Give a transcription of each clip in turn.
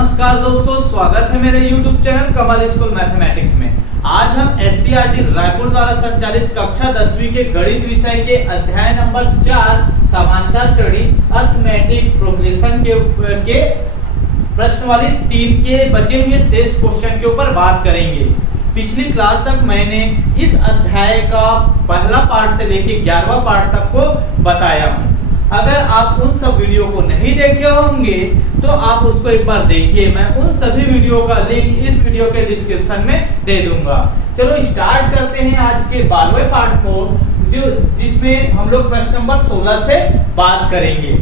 नमस्कार दोस्तों, स्वागत है मेरे YouTube चैनल कमल स्कूल मैथमेटिक्स में। आज हम SCERT रायपुर द्वारा संचालित कक्षा 10वीं के गणित विषय के अध्याय नंबर 4 समांतर श्रेणी अर्थमेटिक प्रोग्रेशन के प्रश्नवाली 3 के बचे हुए शेष क्वेश्चन के ऊपर बात करेंगे। पिछली क्लास तक मैंने इस अध्याय का पहला पार्ट से लेकर 11वां पार्ट तक को बताया हूँ। अगर आप उन सब वीडियो को नहीं देखे होंगे तो आप उसको एक बार देखिए। मैं उन सभी वीडियो का लिंक इस वीडियो के डिस्क्रिप्शन में दे दूंगा। चलो स्टार्ट करते हैं आज के 12वें पार्ट को, जिसमें हम लोग प्रश्न नंबर 16 से बात करेंगे।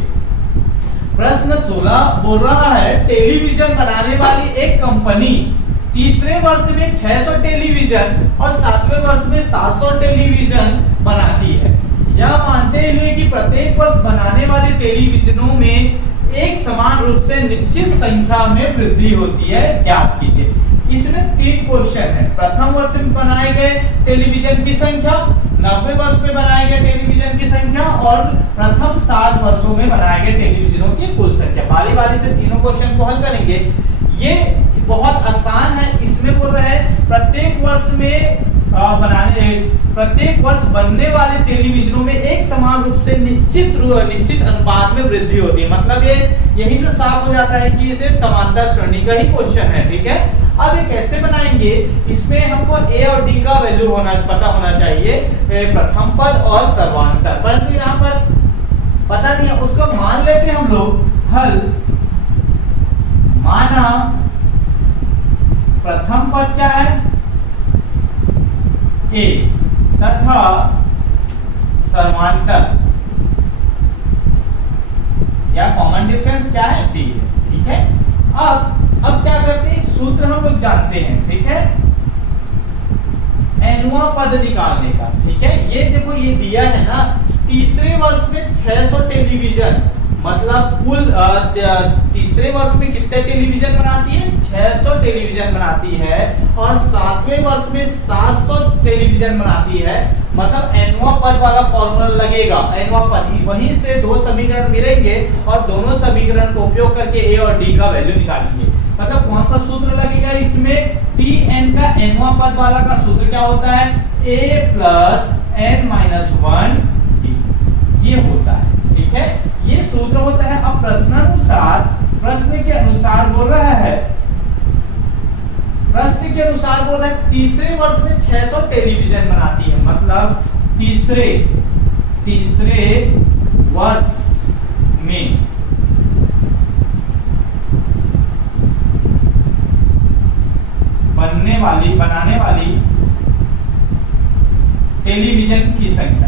प्रश्न 16 बोल रहा है, टेलीविजन बनाने वाली एक कंपनी तीसरे वर्ष में 600 टेलीविजन और 7वें वर्ष में 700 टेलीविजन बनाती है। यह मानते हुए कि प्रत्येक वर्ष बनाने वाले टेलीविजनों में एक समान रूप से निश्चित संख्या में वृद्धि होती है, ज्ञात कीजिए। इसमें 3 क्वेश्चन है। प्रथम वर्ष में बनाए गए टेलीविजन की संख्या, 90वें वर्ष में बनाए गए टेलीविजन की संख्या और प्रथम 7 वर्षों में बनाए गए टेलीविजनों की कुल संख्या। बारी बारी से तीनों क्वेश्चन को हल करेंगे। ये बहुत आसान है। इसमें बोल रहे हैं प्रत्येक वर्ष बनने वाले टेलीविजनों में एक समान रूप से निश्चित अनुपात में वृद्धि होती है। मतलब ये यही से साफ हो जाता है कि इसे समांतर श्रेणी का ही क्वेश्चन है। ठीक है, अब ये कैसे बनाएंगे? इसमें हमको a और d का वैल्यू पता होना चाहिए, प्रथम पद और सर्वांतर। परंतु यहाँ पर पता नहीं है, उसको मान लेते हैं हम लोग। हल माना प्रथम पद क्या है? a तथा सर्वांतर या कॉमन डिफरेंस क्या है? d है। ठीक है, अब क्या करते हैं? एक सूत्र हम लोग जानते हैं। ठीक है, nवां पद निकालने का। ठीक है, ये देखो ये दिया है ना, तीसरे वर्ष में 600 टेलीविजन, मतलब कुल तीसरे वर्ष में कितने टेलीविजन बनाती है? 600 टेलीविजन बनाती है और 7वें वर्ष में 700 टेलीविजन बनाती है। मतलब nवां पद वाला फॉर्मूला लगेगा। nवां पद वहीं से 2 समीकरण मिलेंगे और दोनों समीकरण को उपयोग करके a और d का वैल्यू निकालेंगे। मतलब कौन सा सूत्र लगेगा इसमें? tn का nवां पद वाला का सूत्र क्या होता है? a प्लस n-1 d, ये होता है। ठीक है, ये सूत्र होता है। अब प्रश्न के अनुसार बोल रहा है, तीसरे वर्ष में 600 टेलीविजन बनाती है। मतलब तीसरे वर्ष में बनाने वाली टेलीविजन की संख्या,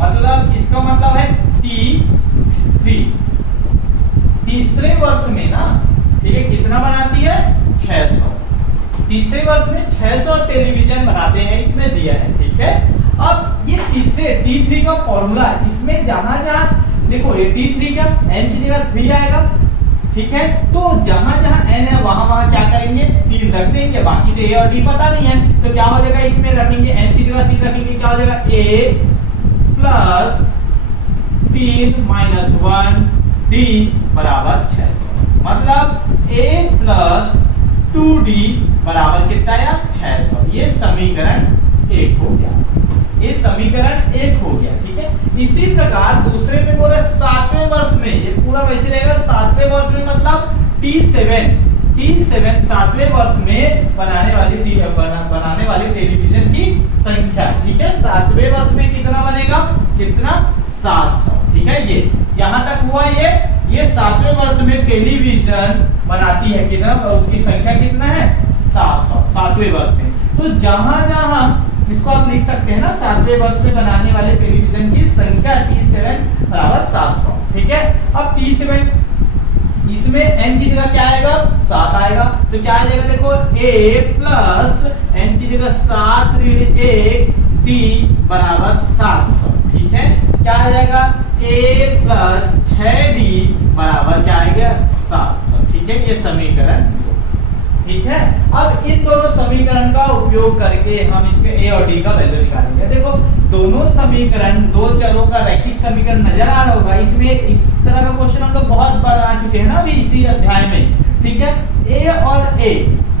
मतलब इसका मतलब है T3 तीसरे वर्ष में ना। ठीक है, कितना बनाती है? 600। तीसरे वर्ष में 600 टेलीविजन बनाते हैं, इसमें दिया है। ठीक है, अब ये तीसरे T3 का फॉर्मूला, इसमें जहां देखो ये T3 का n की जगह 3 आएगा। ठीक है, तो जहां n है वहां क्या करेंगे? 3 रख देंगे। बाकी तो a और d पता नहीं है, तो क्या हो जाएगा? इसमें रखेंगे n की जगह 3 रखेंगे, क्या हो जाएगा? a प्लस 3-1 d बराबर 600। मतलब a प्लस 2d बराबर कितना आया? 600। ये समीकरण 1 हो गया। ठीक है, इसी प्रकार दूसरे में बोला 7वें वर्ष में, ये पूरा वैसे रहेगा। 7वें वर्ष में मतलब T7 7वें वर्ष में बनाने वाली टेलीविजन की संख्या। ठीक है, 7वें वर्ष में कितना बनेगा? कितना? 700। ठीक है, ये यहां तक हुआ। ये 7वें वर्ष में टेलीविजन बनाती है कितना? उसकी संख्या कितना है? 700 7वें वर्ष में। तो जहां इसको आप लिख सकते हैं ना, 7वें वर्ष में बनाने वाले टेलीविजन की संख्या T7 बराबर 700। ठीक है, अब T7 इसमें n की जगह क्या आएगा? 7 आएगा। तो क्या आ जाएगा? देखो a प्लस n की जगह 7 ऋण 1 d बराबर 700। ठीक है, क्या आ जाएगा? a प्लस 6d बराबर क्या आएगा? 700। ठीक है, ये समीकरण ठीक है। अब इन दोनों समीकरण का उपयोग करके हम इसके a और d का वैल्यू निकालेंगे। देखो दोनों समीकरण, दो चरों का रैखिक समीकरण नजर आ रहा होगा। इसमें इस तरह का क्वेश्चन हम लोग बहुत बार आ चुके हैं ना अभी इसी अध्याय में, ठीक है। a और a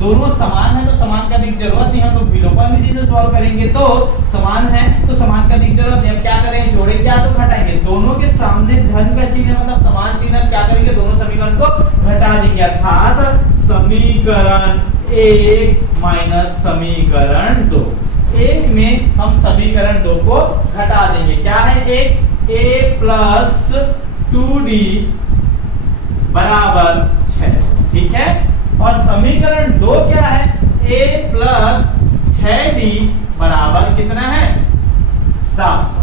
दोनों समान है तो समान करने की जरूरत नहीं, हम लोग विलोपन विधि से सॉल्व करेंगे। तो समान है तो समान करने की जरूरत नहीं। अब क्या करेंगे, जोड़ेंगे क्या तो घटाएंगे। दोनों के सामने धन का चिन्ह मतलब समान चिन्ह, क्या करेंगे दोनों समीकरण को घटा देंगे, अर्थात समीकरण 1 माइनस समीकरण 2। एक में हम समीकरण 2 को घटा देंगे। क्या है, एक a प्लस 2d बराबर 600, ठीक है। और समीकरण 2 क्या है, a प्लस 6d बराबर कितना है, 700।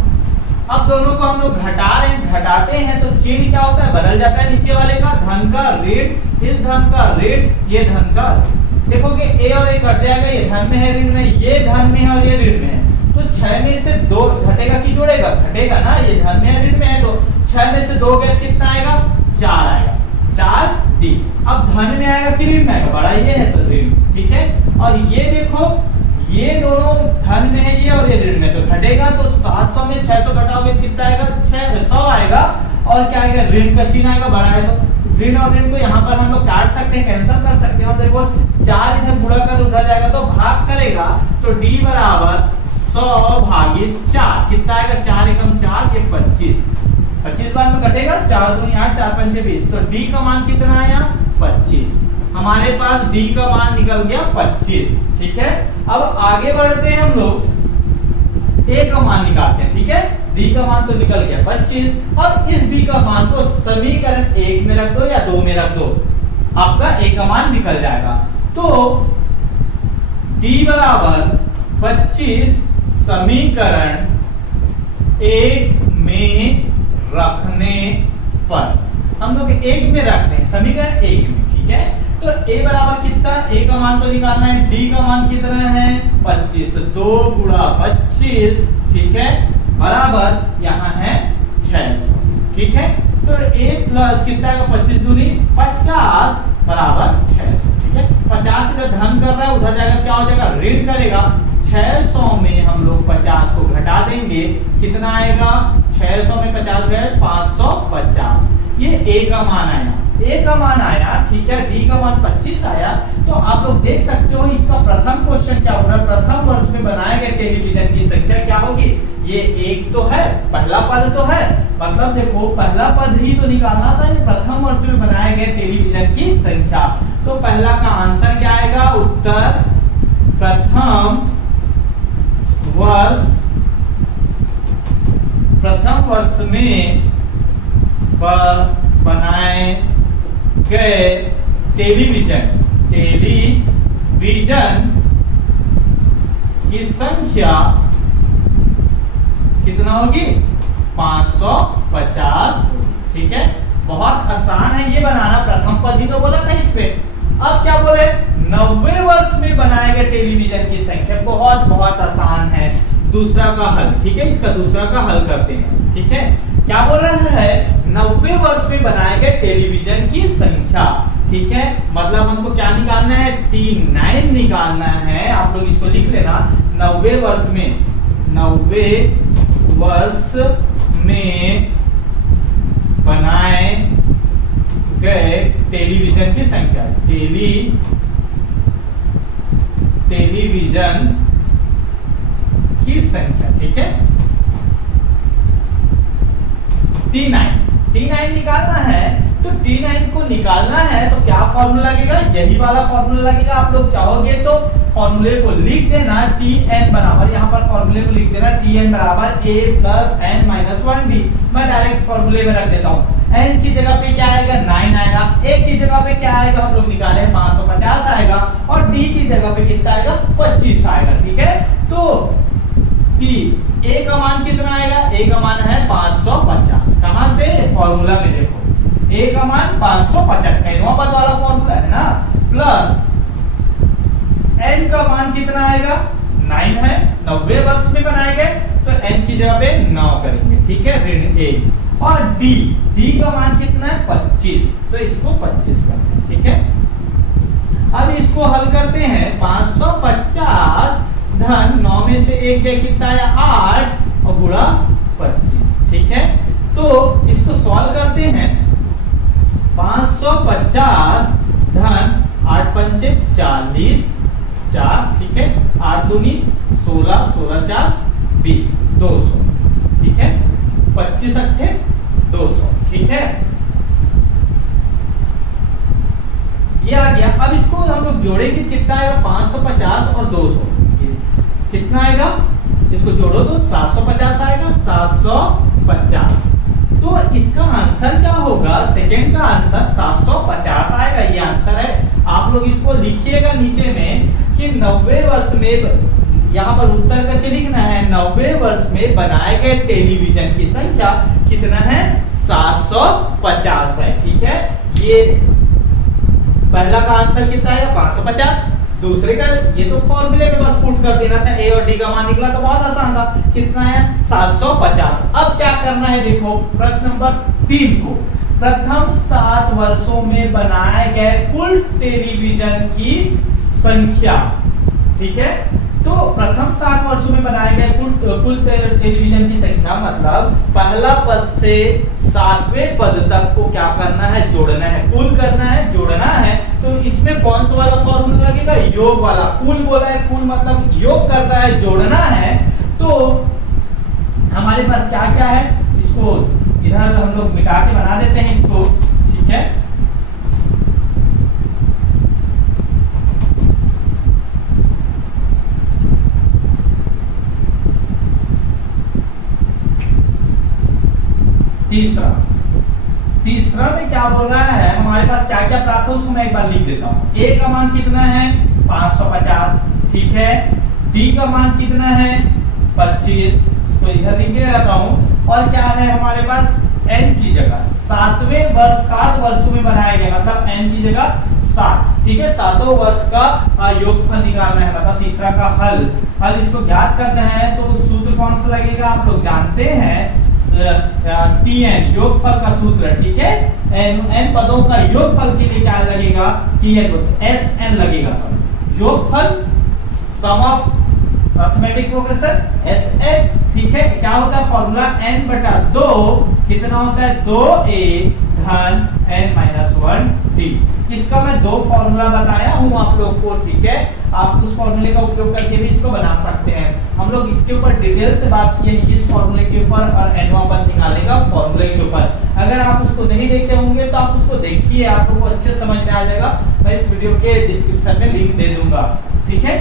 अब दोनों को हम लोग घटा रहे हैं, घटाते हैं तो चिन्ह क्या होता है, बदल जाता है। नीचे वाले का धन का ऋण, इस धन का ऋण, ये धन का। देखोगे a और a कट जाएगा, ये धन में है ऋण में, ये धन में है और ये ऋण में है। तो 6 में से 2 घटेगा कि जोड़ेगा, घटेगा ना, ये धन में है ऋण में है। तो 6 में से 2 गया कितना आएगा, 4 आएगा, 4d। अब धन में आएगा कि ऋण में आएगा, बड़ा ये है तो ऋण, ठीक है। और ये देखो ये दोनों धन में है ये और ये ऋण में, तो घटेगा। तो 700 में 600 घटाओगे कितना आएगा, 600 आएगा। और क्या आएगा, ऋण का चिन्ह आएगा, बड़ा है तो ऋण और ऋण को यहाँ पर हम लोग काट सकते हैं, कैंसिल कर सकते हैं। और देखो 4 इधर गुणा कर उधर जाएगा तो भाग करेगा, तो d बराबर 100 भागित 4 कितना आएगा, 4 एकम 4 के 25, 25 बार में कटेगा, 4 दूनी 8, 4 पंचे 20। तो d का मान कितना आया, 25। हमारे पास d का मान निकल गया 25, ठीक है। अब आगे बढ़ते हैं हम लोग, a का मान निकालते हैं, ठीक है। d का मान तो निकल गया 25। अब इस d का मान को समीकरण 1 में रख दो या 2 में रख दो, आपका a का मान निकल जाएगा। तो d बराबर 25 समीकरण 1 में रखने पर, हम लोग 1 में रखते हैं समीकरण 1 में, ठीक है। तो a बराबर कितना, a का मान तो निकालना है, d का मान कितना है 25, 2 गुणा 25, ठीक है, बराबर यहाँ है 600, ठीक है। तो a प्लस कितना है, 25 दूनी 50 बराबर 600, ठीक है। 50 इधर धन कर रहा है, उधर जाएगा क्या हो जाएगा, ऋण करेगा। 600 में हम लोग 50 को घटा देंगे, कितना आएगा, 600 में 50 गए 550। ये a का मान आया, a का मान आया, ठीक है। d का मान 25 आया। तो आप लोग देख सकते हो इसका प्रथम क्वेश्चन क्या होगा, प्रथम वर्ष में बनाए गए टेलीविजन की संख्या क्या होगी। ये 1 तो है, पहला पद तो है, मतलब देखो पहला पद ही तो निकालना था। ये प्रथम वर्ष में बनाए गए टेलीविजन की संख्या, तो पहला का आंसर क्या आएगा, उत्तर प्रथम वर्ष में बनाए गए टेलीविजन की संख्या कितना होगी, 550, ठीक है। बहुत आसान है ये बनाना, प्रथम पद ही तो बोला था इस पे। अब क्या बोले, 90 वर्ष में बनाए गए टेलीविजन की संख्या, बहुत आसान है। दूसरा का हल, ठीक है, इसका दूसरा का हल करते हैं, ठीक है। क्या बोल रहा है, 90 वर्ष में बनाए गए टेलीविजन की संख्या, ठीक है। मतलब हमको क्या निकालना है, T9 निकालना है। आप लोग इसको लिख लेना, 90 वर्ष में बनाए गए टेलीविजन की संख्या, टेलीविजन की संख्या, ठीक है। T9 निकालना है, तो T9 को निकालना है तो क्या फॉर्मूला लगेगा, यही वाला फॉर्मूला लगेगा। आप लोग चाहोगे तो फॉर्मूले को लिख देना, Tn बराबर, यहाँ पर फॉर्मूले को लिख देना, Tn बराबर a plus n minus 1d। मैं डायरेक्ट फॉर्मूले में रख देता हूँ। n की जगह पे क्या आएगा, 9 आएगा, a की जगह पे क्या आएगा, हम लोग निकाले 550 आएगा, और d की जगह पे कितना आएगा, 25 आएगा, ठीक है। तो a का मान कितना आएगा, a का मान है 550। कहां से, फॉर्मूला में देखो, a का मान 550 कैनवा पद वाला फॉर्मूला है ना, प्लस n का मान कितना आएगा, 9 है, 90 वर्ष में बनाए गए, तो n की जगह पे 9 करेंगे, ठीक है, ऋण 1। और d का मान कितना है, 25, तो इसको 25 करते हैं, ठीक है। अब इसको हल करते हैं। 550 धन 9 में से 1 गया, कितना है 8 और गुणा 25। ठीक है, तो इसको सॉल्व करते हैं। 550 धन 8 पंचे 40 4, ठीक है, 8 दूनी 16 16 4 20 200, ठीक है, 25 अट्ठे 200, ठीक है, ये आ गया। अब इसको हम लोग जोड़ेंगे, कितना आएगा 550 और 200, कितना आएगा, इसको जोड़ो तो 750 आएगा, 750। तो इसका आंसर क्या होगा, सेकंड का आंसर 750 आएगा, ये आंसर है। आप लोग इसको लिखिएगा नीचे में कि 90 वर्ष में, यहाँ पर उत्तर करके लिखना है, 90 वर्ष में बनाए गए टेलीविजन की संख्या कितना है, 750 है। ठीक है, ये पहला का आंसर कितना है 550, दूसरे का ये तो फॉर्मूले में बस पुट कर देना था, ए और डी का मान निकला तो बहुत आसान था, कितना है 750। अब क्या करना है, देखो प्रश्न नंबर 3 को, प्रथम 7 वर्षों में बनाए गए कुल टेलीविजन की संख्या। ठीक है, तो प्रथम 7 वर्षों में बनाए गए कुल टेलीविजन की संख्या, मतलब पहला पद से 7वें पद तक को क्या करना है, जोड़ना है, कुल करना है, जोड़ना है। तो इसमें कौन सा वाला फॉर्मूला लगेगा, योग वाला। कुल बोला है, कुल मतलब योग कर रहा है, जोड़ना है। तो हमारे पास क्या क्या है, इसको इधर हम लोग मिटा के बना देते हैं इसको। ठीक है, तीसरा में क्या बोल रहा है, हमारे पास क्या क्या प्राप्त हो उसको मैं एक बार लिख देता हूँ। ए का मान कितना है 550, ठीक है, डी का मान कितना है 25, इसको इधर लिख दे रहा हूँ। और क्या है हमारे पास, एन की जगह 7वें वर्ष 7 वर्षों में बनाए गए, मतलब एन की जगह 7। ठीक है, 7 वर्ष का योगफल निकालना है, मतलब तीसरा का हल इसको ज्ञात करना है। तो सूत्र कौन सा लगेगा, आप लोग जानते हैं, TN योगफल का सूत्र। ठीक है, n पदों का योगफल के लिए क्या लगेगा, TN SN लगेगा। योगफल सम ऑफ अरिथमेटिक प्रोग्रेशन SN। ठीक है, क्या होता है फॉर्मूला n/2 कितना होता है 2a धन n-1d। इसका मैं 2 फॉर्मूला बताया हूं आप लोग को। ठीक है, आप उस फॉर्मूले का उपयोग करके भी इसको बना सकते हैं। हम लोग इसके ऊपर डिटेल से बात किए इस फॉर्मूले के ऊपर और nवां पद निकालेगा फॉर्मूले के ऊपर। अगर आप उसको नहीं देखे होंगे तो आप उसको देखिए, आप लोगों को अच्छे समझ में आ जाएगा। मैं इस वीडियो के डिस्क्रिप्शन में लिंक दे दूंगा। ठीक है,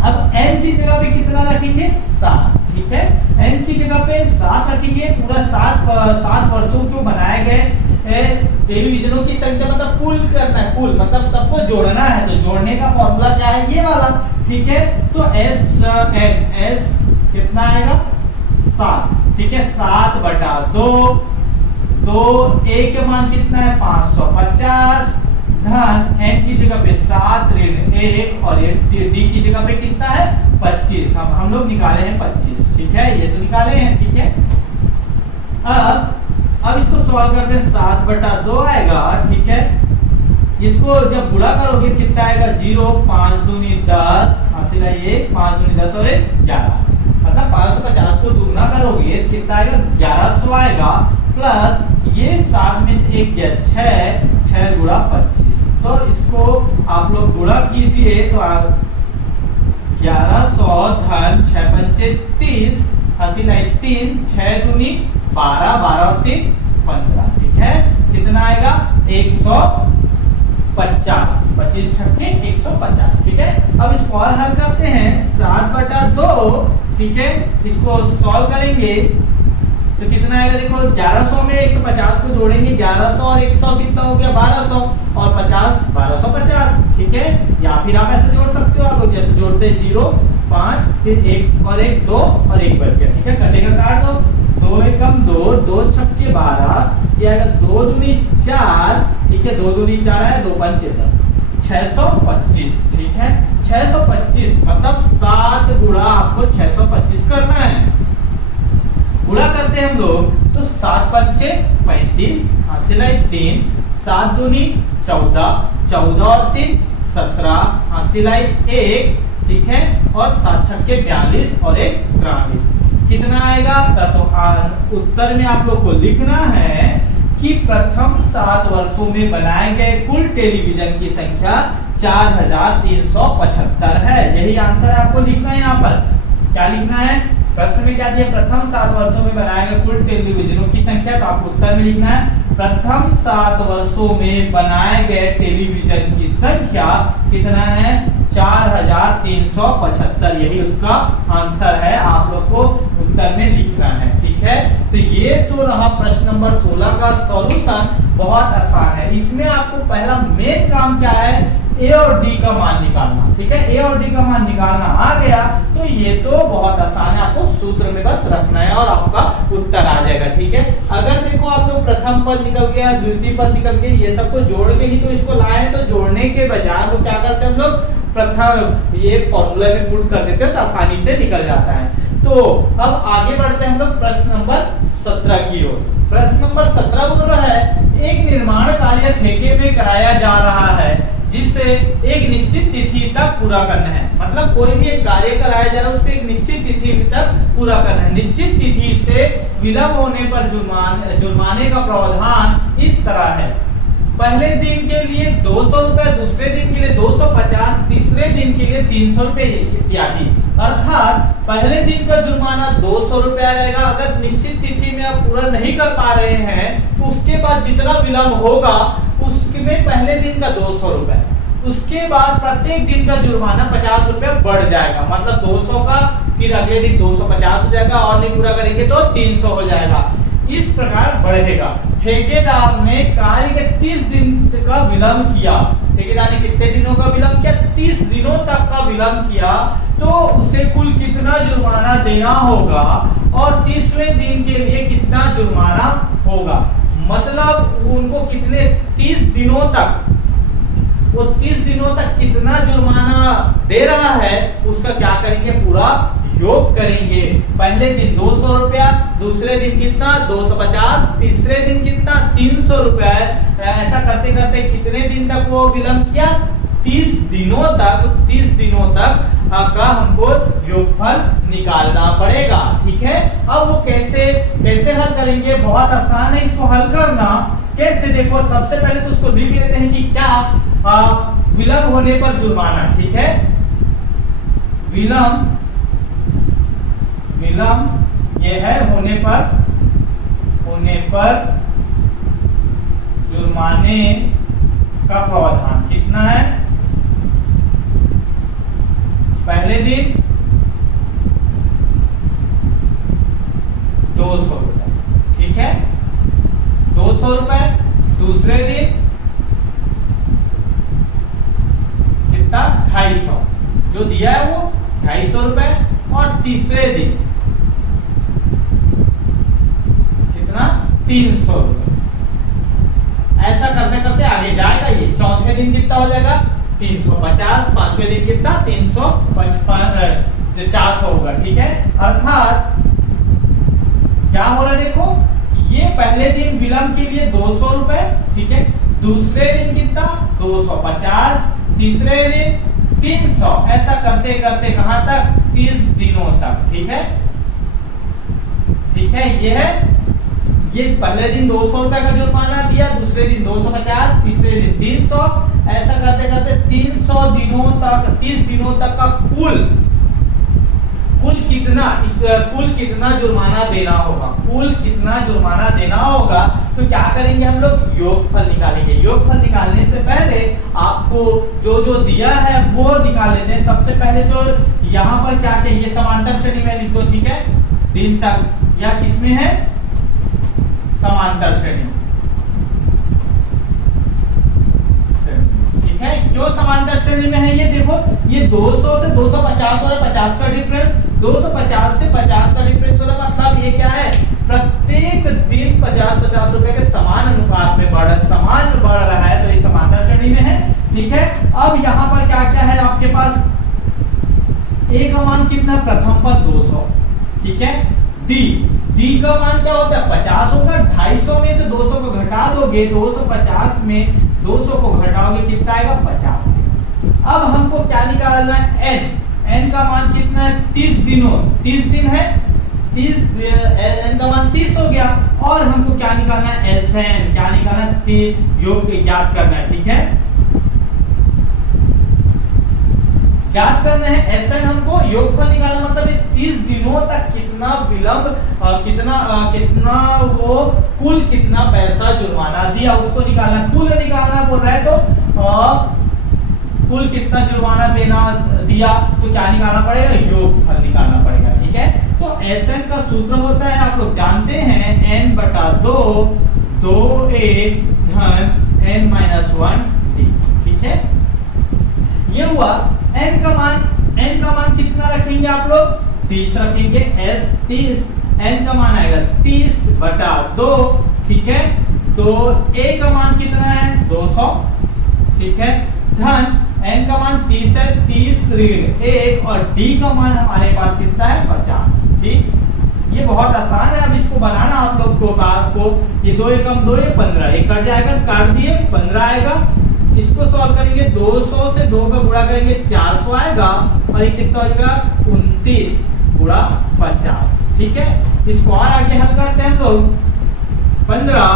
अब n की जगह पे कितना रखेंगे 7। ठीक है, n की जगह पे 7 रखेंगे। पूरा 7 वर्षों को बनाए गए टेलीविजनों की संख्या, मतलब कुल करना है, कुल मतलब सबको जोड़ना है। तो जोड़ने का फॉर्मूला क्या है, ये वाला। ठीक है, तो S कितना आएगा 7। ठीक है, 7/2 a के मान कितना है 550 धन n की जगह पे 7 ऋण 1 और d की जगह पे कितना है 25। हम लोग निकाले हैं 25। ठीक है, ये तो निकाले हैं। ठीक है, अब इसको सॉल्व करते हैं, 7/2 आएगा। ठीक है, इसको जब गुणा करोगे कितना आएगा 0, 5 दूनी 10, हासिल है ये 5 दूनी 10 और 11, मतलब 550 को दुगना करोगे कितना आएगा 1100 आएगा। प्लस ये 7 में से 1 गया 6 गुणा 25। तो इसको आप लोग गुणा कीजिए तो 1100 धन 6 पंचे 30, हासिल है 3, 6 दूनी 12, 12 और 3 15। ठीक है, कितना आएगा 150, 25 छक्के 150। ठीक है, अब इसको और हल करते हैं 7/2। ठीक है, इसको सॉल्व करेंगे तो कितना आएगा, देखो 1100 में 150 को जोड़ेंगे, 1100 और 100 कितना हो गया 1200 और 50 1250। ठीक है, या फिर आप ऐसे जोड़ सकते हो, आप लोग जैसे जोड़ते हैं 0 5 फिर 1 और 1 2 और 1 बच गया। ठीक है, कटेगा काट दो, 2 एकम 2, 2 छक्के 12, ये आएगा 2 दूनी 4। ठीक है, 2 दूनी 4 है, 2 पंचे 10, 625। ठीक है, 625 मतलब 7 गुणा आपको 625 करना है। गुणा करते हैं हम लोग तो 7 पंचे 35, हासिल है 3, 7 दूनी 14, 14 और 3 17, हाँ सिलाई 1, ठीक है, और 7 छक्के 42 और 1 43, कितना आएगा? तो उत्तर में आप लोग को लिखना है कि प्रथम 7 वर्षों में बनाए गए कुल टेलीविजन की संख्या 4375 है। यही आंसर है, आपको लिखना है। यहाँ पर क्या लिखना है? प्रश्न में क्या दिया? प्रथम 7 वर्षों में बनाए गए कुल टेलीविजनों की संख्या, तो आपको उत्तर में लिखना है प्रथम 7 वर्षों में बनाए गए टेलीविजन की संख्या कितना है? 4375। यही उसका आंसर है, आप लोग को उत्तर में लिखना है, ठीक है। तो ये तो रहा प्रश्न नंबर 16 का सॉल्यूशन। बहुत आसान है। इसमें आपको पहला मेन काम क्या है? ए और डी का मान निकालना, ठीक है। ए और डी का मान निकालना आ गया तो ये तो बहुत आसान है, आपको सूत्र में बस रखना है और आपका उत्तर आ जाएगा, ठीक है। अगर देखो आप जो प्रथम पद निकल गया, द्वितीय पद निकल गया, ये सबको जोड़ के ही तो इसको लाए, तो जोड़ने के बजाय तो क्या करते हैं हम लोग? प्रथम ये फॉर्मूला में पुट कर देते हैं तो आसानी से निकल जाता है। तो अब आगे बढ़ते हैं हम लोग प्रश्न नंबर 17 की ओर। प्रश्न नंबर 17 बोल रहा है एक निर्माण कार्य ठेके में कराया जा रहा है जिसे एक निश्चित तिथि तक पूरा करना है। मतलब कोई भी एक कार्य कराया जा रहा है, उसको एक निश्चित तिथि तक पूरा करना है। निश्चित तिथि से विलंब होने पर जुर्माने का प्रावधान इस तरह है। पहले दिन के लिए 200 रुपए, दूसरे दिन के लिए 250, तीसरे दिन के लिए 300 रुपए इत्यादि। अर्थात पहले दिन का जुर्माना 200 रुपया रहेगा। अगर निश्चित तिथि में आप पूरा नहीं कर पा रहे हैं तो उसके बाद जितना विलंब होगा उसमें पहले दिन का 200 रुपए, उसके बाद प्रत्येक दिन का जुर्माना 50 रुपया बढ़ जाएगा। मतलब 200 का फिर अगले दिन 250 हो जाएगा, और नहीं पूरा करेंगे तो 300 हो जाएगा। इस प्रकार बढ़ेगा। ठेकेदार ने कार्य के 30 दिन का विलंब किया। ठेकेदार ने कितने दिनों का विलंब किया? 30 दिनों तक का विलंब किया, तो उसे कुल कितना जुर्माना देना होगा और 30वें दिन के लिए कितना जुर्माना होगा। मतलब उनको कितने 30 दिनों तक, वो 30 दिनों तक कितना जुर्माना दे रहा है उसका क्या करेंगे? पूरा योग करेंगे। पहले दिन 200 रुपया, दूसरे दिन कितना? 250, तीसरे दिन कितना? 300 रुपया। ऐसा करते करते कितने दिन तक वो विलंब किया? 30 दिनों तक। 30 दिनों तक का हमको योगफल निकालना पड़ेगा, ठीक है। अब वो कैसे हल करेंगे? बहुत आसान है इसको हल करना। कैसे? देखो, सबसे पहले तो उसको लिख लेते हैं कि क्या विलंब होने पर जुर्माना, ठीक है। विलंब ये है होने पर जुर्माने का प्रावधान कितना है? पहले दिन 200 रुपए, ठीक है, 200 रुपए। दूसरे दिन कितना? 250, जो दिया है वो 250 रुपए। और तीसरे दिन कितना? 300 रुपए। ऐसा करते करते आगे जाएगा ये। चौथे दिन कितना हो जाएगा? 350। पांचवें दिन कितना? 355, 400 होगा, ठीक है। अर्थात क्या हो रहा है? देखो, ये पहले दिन विलंब के लिए 200 रुपए, ठीक है। दूसरे दिन कितना? 250, तीसरे दिन 300। ऐसा करते करते कहां तक? 30 दिनों तक, ठीक है, ठीक है। ये है, ये पहले दिन 200 रुपए का जुर्माना दिया, दूसरे दिन 250, तीसरे दिन 300। ऐसा करते करते 300 दिनों तक, 30 दिनों तक का कुल कितना जुर्माना देना होगा? कुल कितना जुर्माना देना होगा? तो क्या करेंगे हम लोग? योगफल निकालेंगे। योगफल निकालने से पहले आपको जो दिया है वो निकाल लेते हैं। सबसे पहले तो यहाँ पर क्या चाहिए? समांतर श्रेणी में लिख दो, ठीक है। दिन तक या किसमें है? समांतर श्रेणी, ठीक है। जो समांतर श्रेणी में है, ये देखो, ये 200 से 250 हो रहा है, 50 का डिफरेंस। 250 से 50 का डिफरेंस हो रहा है, मतलब ये क्या है? प्रत्येक दिन 50-50 रुपए के समान अनुपात में बढ़ रहा है, तो ये समांतर श्रेणी में है, ठीक है। अब यहाँ पर क्या क्या है आपके पास? ए का मान कितना? प्रथम पद 200, ठीक है। डी का मान क्या होता है? 50 होगा। 250 में से 200 को घटा दोगे, 250 में 200 को घटाओगे कितना आएगा? 50। अब हमको क्या निकालना है, n का मान कितना है, 30 दिनों, 30 दिन है, 30 n का मान 30 हो गया। और हमको क्या निकालना है, Sn, क्या निकालना है, योग ज्ञात करना है। ठीक है, ज्ञात करना है Sn, हमको योगफल निकालना, मतलब 30 दिनों तक कितना विलंब, कितना वो कुल कितना पैसा जुर्माना दिया उसको निकालना, कुल निकालना बोल रहा है तो कुल कितना जुर्माना देना दिया तो क्या निकालना पड़ेगा, योगफल निकालना पड़ेगा। ठीक है, तो Sn का सूत्र होता है, आप लोग जानते हैं, n/2 2a धन n-1 d। ठीक है, ये हुआ। n का मान कितना रखेंगे आप लोग, 30 रखेंगे, s 30, n का मान आएगा 30/2। ठीक है, तो a का मान कितना है, 200। ठीक है, धन n का मान 30 है, 30 ऋण 1, और d का मान हमारे पास कितना है, 50। ठीक, ये बहुत आसान है। अब इसको बनाना आप लोग को ये 2 एकम 2, ये 15, एक कट जाएगा, काट दिए, 15 आएगा। इसको सॉल्व करेंगे, 200 से 2 का गुणा करेंगे, 400 आएगा, और ये कितना हो जाएगा, 29 गुणा 50। ठीक है, इसको और आगे हल करते हैं हम लोग, 15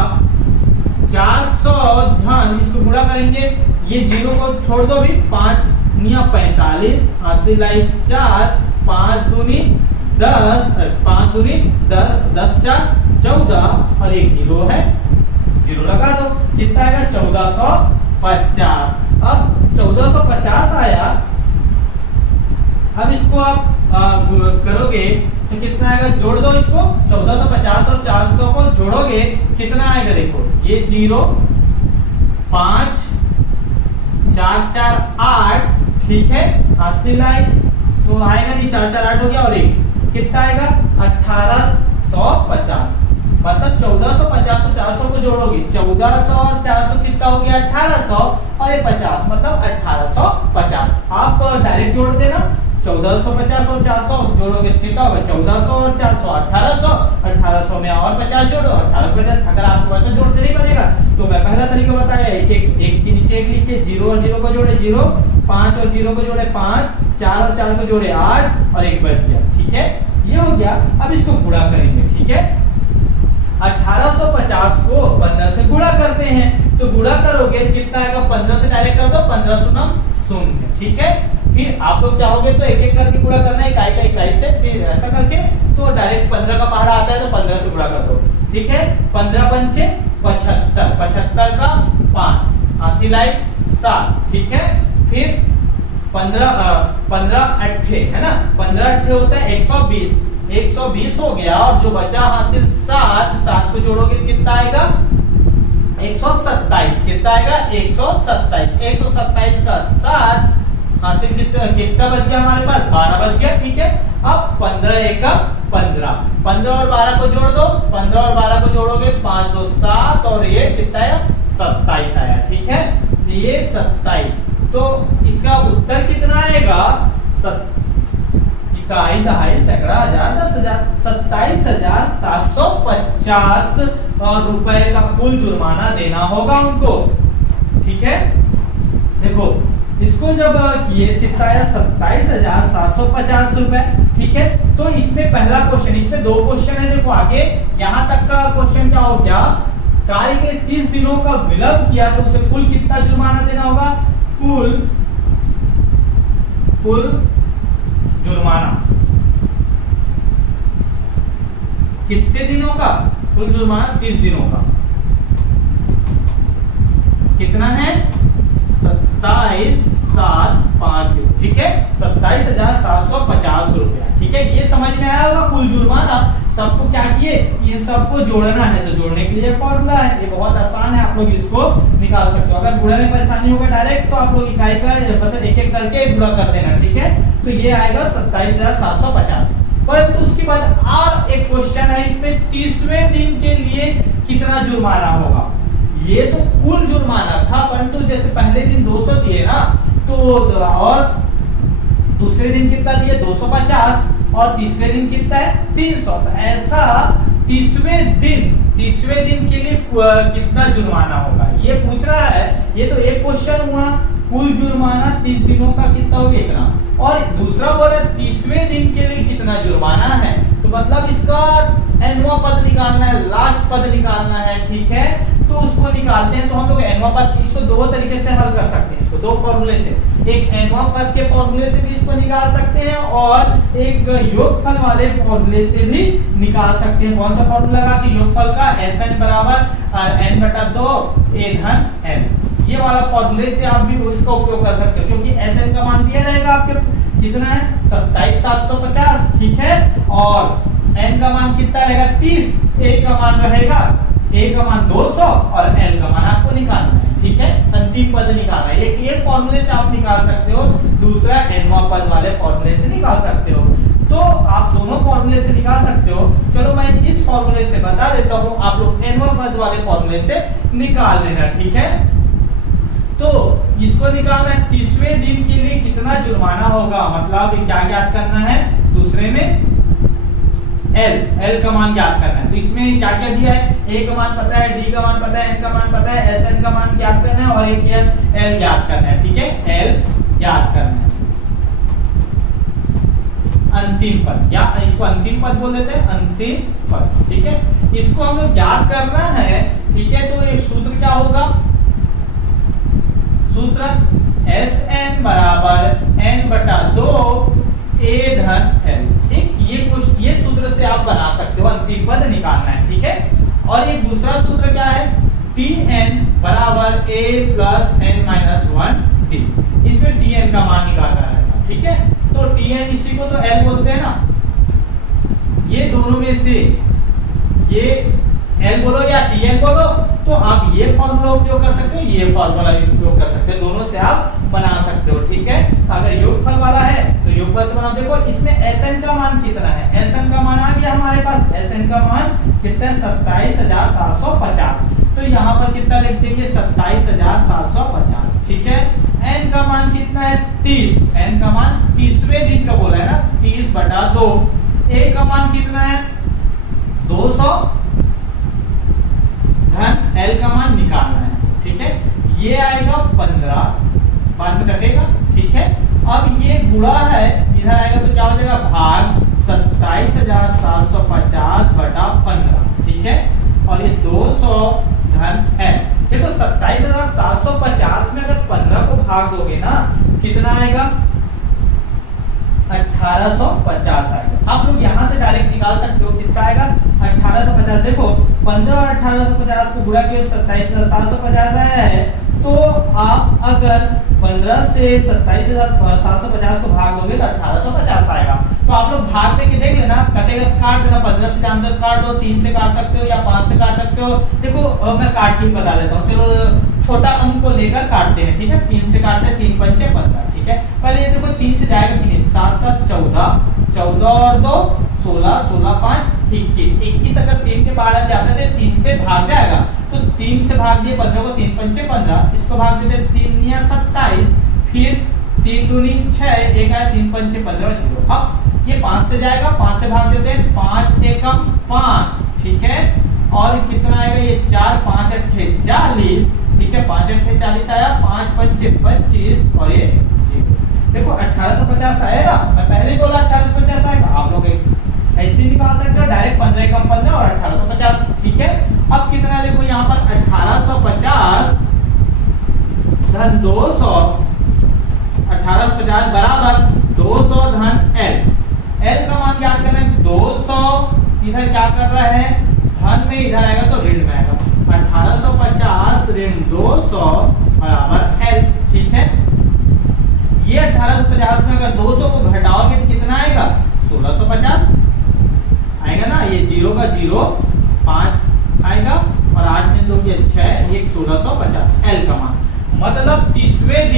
400 धन, इसको गुणा करेंगे, ये 0 को छोड़ दो भी, 5 × 45, 80 लाई 4, 5 दूनी 10, 5 दूनी 10, 10 4 14, और एक 0 है, 0 लगा दो, कितना आएगा, 1450। अब 1450 आया, अब इसको आप करोगे तो कितना आएगा, जोड़ दो इसको, 1450 और 400 को जोड़ोगे कितना आएगा, देखो ये 0 5 4 4 8। ठीक है, 80 लाई तो आएगा नहीं, 4 4 8 हो गया, और एक कितना आएगा, 1850। मतलब 1450 और 400 को जोड़ोगे, 1400 और 400 कितना हो गया, 1800, और ये 50 मतलब 1850। आप डायरेक्ट जोड़ देना, 1450 और 400 जोड़ोगे कितना होगा, 1400 और 400 1800, 1800 में और 50 जोड़ो, 1850। अगर आपको ऐसा जोड़ते नहीं बनेगा तो मैं पहला तरीका बताया, एक के नीचे एक लिख के 0 और 0 को जोड़े 0, 5 और 0 को जोड़े 5, 4 और 4 को जोड़े 8, और एक बच गया। ठीक है, ये हो गया। अब इसको गुणा करेंगे। ठीक है, 1850 को 15 से गुणा करते हैं, तो गुणा करोगे कितना आएगा, 15 से डायरेक्ट कर दो, 15 शून्य 0। ठीक है, फिर आप लोग चाहोगे तो एक एक करके गुणा करना है, इकाई से, फिर ऐसा करके तो डायरेक्ट 15 का पहाड़ा आता है तो 15 से गुणा कर दो। ठीक है, 15 पंचे 75, 75 का 5, 80 लाई 7। ठीक है, फिर 15 अट्ठे है ना, 15 अट्ठे होता है 120, 120 हो गया, और जो बचा हासिल 7 को जोड़ोगे कितना आएगा, 127। कितना आएगा, 127। 127 का 7 हासिल कितना बच गया हमारे पास, 12 बच गया। ठीक है, अब 15 एक 15, 15 और 12 को जोड़ दो, 15 और 12 को जोड़ोगे 5 2 7, और ये कितना आया, 27 आया। ठीक है, ये 27। तो इसका उत्तर कितना आएगा, इकाई दहाई सैकड़ा हजार 10,000, 27,750 रुपए का कुल जुर्माना देना होगा उनको। ठीक है, देखो इसको जब किए कितना आया, 27,750 रुपए। ठीक है, तो इसमें पहला क्वेश्चन, इसमें 2 क्वेश्चन है। देखो आगे यहां तक का क्वेश्चन क्या हो गया, कार्य के 30 दिनों का विलंब किया तो उसे कुल कितना जुर्माना देना होगा, कुल जुर्माना कितने दिनों का, कुल जुर्माना 30 दिनों का कितना है, 27,750। ठीक है, 27,750 रुपया। ठीक है, ये समझ में आया होगा कुल जुर्माना। सबको क्या किए, ये सबको जोड़ना है, तो जोड़ने के लिए फॉर्मूला है, ये बहुत आसान है, आप लोग इसको निकाल सकते हो। अगर गुणा में परेशानी होगा डायरेक्ट तो आप लोग इकाई का मतलब एक एक करके गुणा कर देना। ठीक है, तो ये आएगा 27,750। परंतु उसके बाद और एक क्वेश्चन है, इसमें 30वें दिन के लिए कितना जुर्माना होगा। ये तो कुल जुर्माना था, परंतु जैसे पहले दिन 200 दिए ना, तो और दूसरे दिन कितना दिए 250, और तीसरे दिन कितना है 300। तो ऐसा 30वें दिन के लिए कितना जुर्माना होगा ये पूछ रहा है। ये तो एक क्वेश्चन हुआ, कुल जुर्माना 30 दिनों का कितना हो गया इतना। और दूसरा बोला 30वें दिन के लिए कितना जुर्माना है, तो मतलब इसका nवां पद निकालना है, लास्ट पद निकालना है, ठीक है। तो उसको निकालते हैं, तो हम लोग nवां पद इसको दो तरीके से हल कर सकते हैं, इसको दो फॉर्मूले से, एक nवां पद के फॉर्मूले से भी इसको निकाल सकते हैं और एक योगफल वाले फॉर्मूले से भी निकाल सकते हैं। कौन सा फॉर्मूला लगा कि योगफल का Sn बराबर n/2 a धन n, ये वाला फॉर्मूले से आप भी इसका उपयोग कर सकते हो, क्योंकि Sn का मान दिया रहेगा आपके कितना है 27750, ठीक है। और n का मान कितना रहेगा 30, a का मान रहेगा a का मान 200 और l का मान आपको निकालना है, ठीक है। अंतिम पद निकालना है, एक फॉर्मूले से आप निकाल सकते हो, दूसरा nवां पद वाले फॉर्मूले से निकाल सकते हो। तो आप दोनों फॉर्मूले से निकाल सकते हो। चलो मैं इस फॉर्मूले से बता देता हूं, आप लोग nवां पद वाले फॉर्मूले से निकाल लेना, ठीक है। तो इसको निकालना है 30वें दिन के लिए कितना जुर्माना होगा, मतलब क्या ज्ञात करना है, दूसरे में L का मान ज्ञात करना है। तो इसमें क्या क्या दिया है, A का मान पता है, D का मान पता है, N का मान पता है, Sn का मान ज्ञात करना है और एक L ज्ञात करना है, ठीक है। L ज्ञात करना है, अंतिम पद, या इसको अंतिम पद बोल देते हैं, अंतिम पद, ठीक है। इसको हम लोग ज्ञात करना है, ठीक है। तो एक सूत्र क्या होगा, सूत्र Sn बराबर n/2 a धन l, ये सूत्र से आप बना सकते हो, अंतिम पद निकालना है, ठीक है। और एक दूसरा सूत्र क्या है, Tn बराबर a प्लस n-1 t, इसमें Tn का मान निकालना है, ठीक है। तो Tn इसी को तो l बोलते हैं ना, ये दोनों में से ये L बोलो या Tn बोलो, तो आप ये फॉर्मूला उपयोग कर सकते हो, ये फॉर्मूला उपयोग कर सकते हो, दोनों से आप बना सकते हो, ठीक है। अगर योगफल वाला है तो योगफल से बनाओ। देखो इसमें Sn का मान कितना है, Sn का मान आ गया हमारे पास, Sn का मान कितना है 27750, तो यहाँ पर कितना लिख देंगे 27750, ठीक है। n का मान कितना है 30, n का मान 30वें दिन का बोला है ना, 30/2, a का मान कितना है 200 धन L का मान निकालना है, ठीक है। ये आएगा 15, बाद में कटेगा, ठीक है। अब ये गुणा है, इधर आएगा तो क्या हो जाएगा भाग 27750/15, ठीक है। और ये 200 धन L, देखो 27750 में अगर 15 को भाग दोगे ना, कितना आएगा 1850 आएगा। आप लोग यहाँ से डायरेक्ट निकाल सकते हो, कितना आएगा 1850। देखो 15 और 1850 को गुणा किया 27750 आया है, तो आप अगर 15 से 27750 को भाग दोगे तो 1850 आएगा। तो आप लोग भाग दे के देख लेना, कटेगा तो काट देना, 15 से जानते हो काट दो, 3 से काट सकते हो या 5 से काट सकते हो। देखो मैं काट के बता देता हूँ, चलो छोटा अंक को लेकर काटते हैं, ठीक है। 3 से काटते हैं, 3 पंचे 15, ठीक है। पहले ये देखो 3 से जाएगा कि नहीं, 7 7 14, 14 और 2 16, 16 5 21, 21 अगर 3 के बाहर आ जाता है तो 3 से भाग जाएगा, तो 3 से भाग दिए 15 को, 3 पंचे 15, इसको भाग देते 3 या 27, फिर 3 दूनी 6, एक आया 3 पंचे 15 0। अब ये 5 से जाएगा, 5 से भाग देते हैं, 5 एकम 5, ठीक है। और कितना आएगा ये 4 5 अट्ठे 40, ठीक है। 5 अट्ठे 40 आया, 5 पंचे 25 और ये 0। देखो 1850 आएगा, मैं पहले ही बोला 1850 आएगा, आप लोग ऐसे ही निकाल सकते हो डायरेक्ट, 15 कम 15 और 1850, ठीक है। अब कितना देखो यहाँ पर 1850 धन 200, 1850 बराबर 200 धन L, L का मान ज्ञात करना है 200, इधर क्या कर रहा है धन में, इधर आएगा तो ऋण में आएगा, 1850 ऋण 200 बराबर L, ठीक है। ये 1850 में अगर 200 को घटाओगे तो कितना आएगा 1650 आएगा ना, ये 0 का 0 5 आएगा और 8 में 2 ये 6, ये 1650 L का मान। मतलब 30वें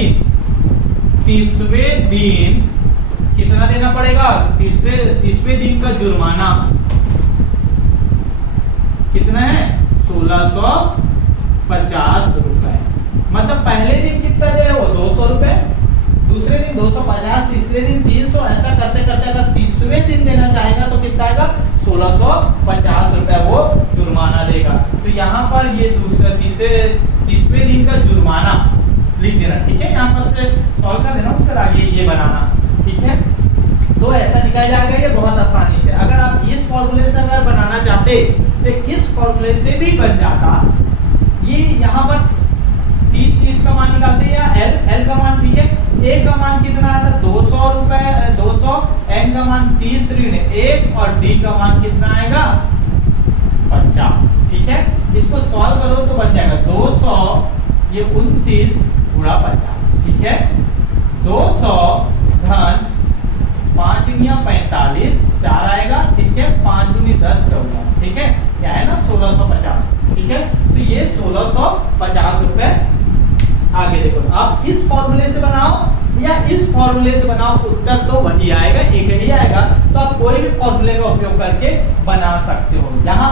दिन कितना देना पड़ेगा, 30वें दिन का जुर्माना कितना है 1650 रुपए। मतलब पहले दिन कितना दे रहे हो 200 रुपए, दूसरे दिन 250, तीसरे दिन 300, ऐसा करते करते अगर 30वें दिन देना चाहेगा तो कितना आएगा 1650 रुपए वो जुर्माना देगा। तो यहाँ पर ये दूसरा 30वें दिन का जुर्माना लिख देना, ठीक है। यहाँ पर से सॉल्व कर देना, उसके आगे ये बनाना, ठीक है। तो ऐसा निकल जाएगा ये बहुत आसानी से। अगर आप इस फॉर्मूले से अगर बनाना चाहते तो इस फॉर्मूले से भी बन जाता। ये यहाँ पर 30 का मान निकालते हैं, या एल का मान, ठीक है। ए का मान कितना आता है 200 रुपए 200, एन का मान 30 ऋण 1 और डी का मान कितना आएगा 50, ठीक है। इसको सॉल्व करो तो बन जाएगा 200 ये 29 गुणा 50, ठीक है। 200 धन 5 गुणिया 45 4 आएगा, ठीक है। 5 दूनी 10 14, ठीक है। क्या है ना 1650, ठीक है। तो ये 1650 रुपए। आगे देखो, आप इस फॉर्मूले से बनाओ या इस फॉर्मूले से बनाओ, उत्तर तो वही आएगा, एक ही आएगा। तो आप कोई भी फॉर्मूले का उपयोग करके बना सकते हो। यहाँ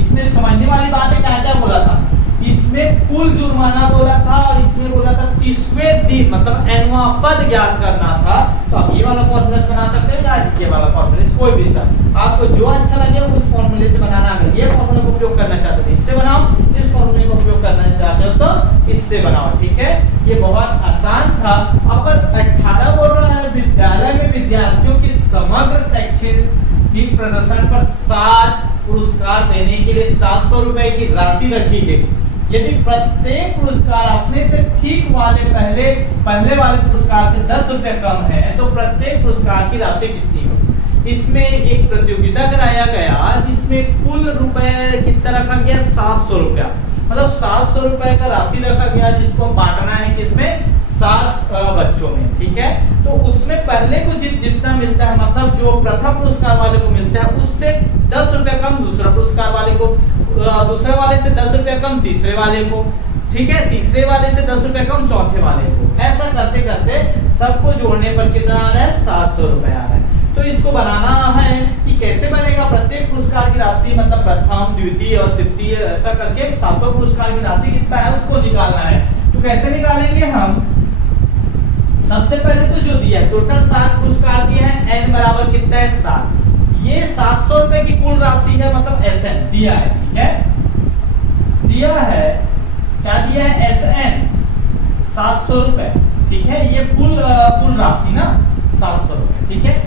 इसमें समझने वाली बात है, क्या क्या बोला था इसमें, कुल जुर्माना बोला था और इसमें बोला था 30वें दिन, मतलब एनवा पद ज्ञात करना था। तो आप ये वाला फॉर्मूला बना सकते हो या ये वाला फॉर्मूला, कोई भी सर आपको जो अच्छा लगे उस फॉर्मूले से बनाना। अगर ये फॉर्मूला का उपयोग करना चाहते हो तो इससे बनाओ, इस फॉर्मूले का उपयोग करना चाहते हो तो इससे बनाओ, ठीक है। ये बहुत आसान था। अगर 18 बोल रहा है विद्यालय में विद्यार्थियों की समग्र शैक्षणिक प्रदर्शन पर 7 पुरस्कार देने के लिए 700 रुपए की राशि रखी गई। यदि प्रत्येक पुरस्कार अपने से ठीक वाले पहले वाले पुरस्कार से 10 रुपए कम है तो प्रत्येक पुरस्कार की राशि कितनी हो। इसमें एक प्रतियोगिता कराया गया जिसमें कुल रुपए कितना रखा गया 700 रुपया, मतलब 700 रुपए का राशि रखा गया जिसको बांटना है किसमें 7 बच्चों में, ठीक है। तो उसमें पहले को जितना मिलता है, मतलब जो प्रथम पुरस्कार वाले को मिलता है उससे 10 रुपए कम दूसरा पुरस्कार वाले को, दूसरे वाले से 10 रुपए कम तीसरे वाले को, ठीक है। तीसरे वाले से 10 रुपए कम चौथे वाले को। ऐसा करते करते सबको जोड़ने पर कितना आ रहा है 700 रुपए आ रहा है। तो इसको बनाना है कि कैसे बनेगा, प्रत्येक पुरस्कार की राशि मतलब प्रथम द्वितीय और तृतीय ऐसा करके 7 पुरस्कार की राशि कितना है उसको निकालना है। तो कैसे निकालेंगे हम, सबसे पहले तो जो दिया है टोटल 7 पुरस्कार दिए हैं, एन बराबर कितना है 7। ये 700 रुपए की कुल राशि है, मतलब एसएन दिया है, ठीक है। दिया है क्या दिया है एसएन 700 रुपए, ठीक है। ये कुल राशि ना 700 रुपए, ठीक है।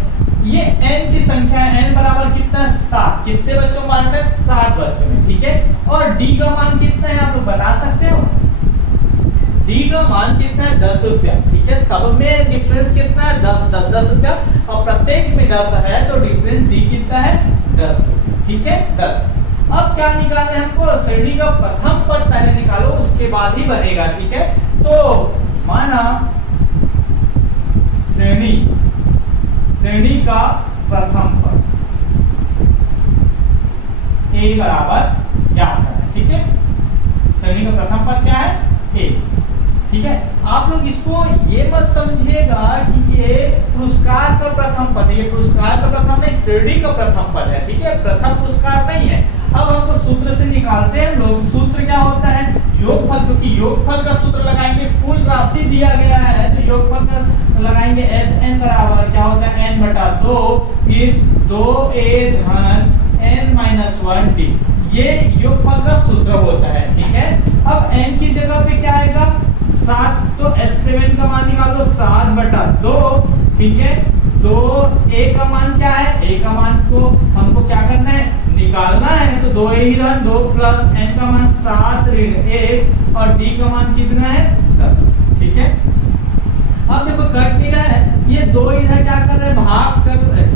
ये n की संख्या है, n बराबर कितना है 7। कितने बच्चों को बांटना है 7 बच्चों में, ठीक है। और d का मान कितना है आप लोग बता सकते हो, d का मान कितना है 10 रुपया, ठीक है। सब में डिफरेंस कितना है 10 रुपया और प्रत्येक में 10 है तो डिफरेंस d कितना है 10 रुपया, ठीक है 10। अब क्या निकालना है हमको, श्रेणी का प्रथम पद पहले निकालो उसके बाद ही बनेगा, ठीक है। तो माना श्रेणी का प्रथम पद a बराबर ज्ञात करना, ठीक है। श्रेणी का प्रथम पद क्या है a, ठीक है। आप लोग इसको ये मत समझिएगा कि ये पुरस्कार का प्रथम पद है, ये पुरस्कार का प्रथम नहीं श्रेणी का प्रथम पद है, ठीक है। प्रथम पुरस्कार नहीं है। अब हमको सूत्र से निकालते हैं लोग, सूत्र क्या होता है योगफल, क्योंकि योगफल का सूत्र लगाएंगे, कुल राशि दिया गया है तो योगफल का लगाएंगे एस एन बराबर क्या होता है n बटा 2 फिर 2a धन n-1 d, ये योगफल का सूत्र होता है, ठीक है। अब n की जगह पे क्या आएगा 7, तो S7 का मान निकाल दो 7 बटा 2, ठीक है। तो a का मान क्या है, a का मान को हमको क्या करना है निकालना है, तो 2a ही रहा 2 प्लस n का मान 7 ऋण 1 और d का मान कितना है 10, ठीक है। अब देखो कट नहीं रहा है, ये 2 इधर क्या कर रहे हैं भाग कर रहे हैं।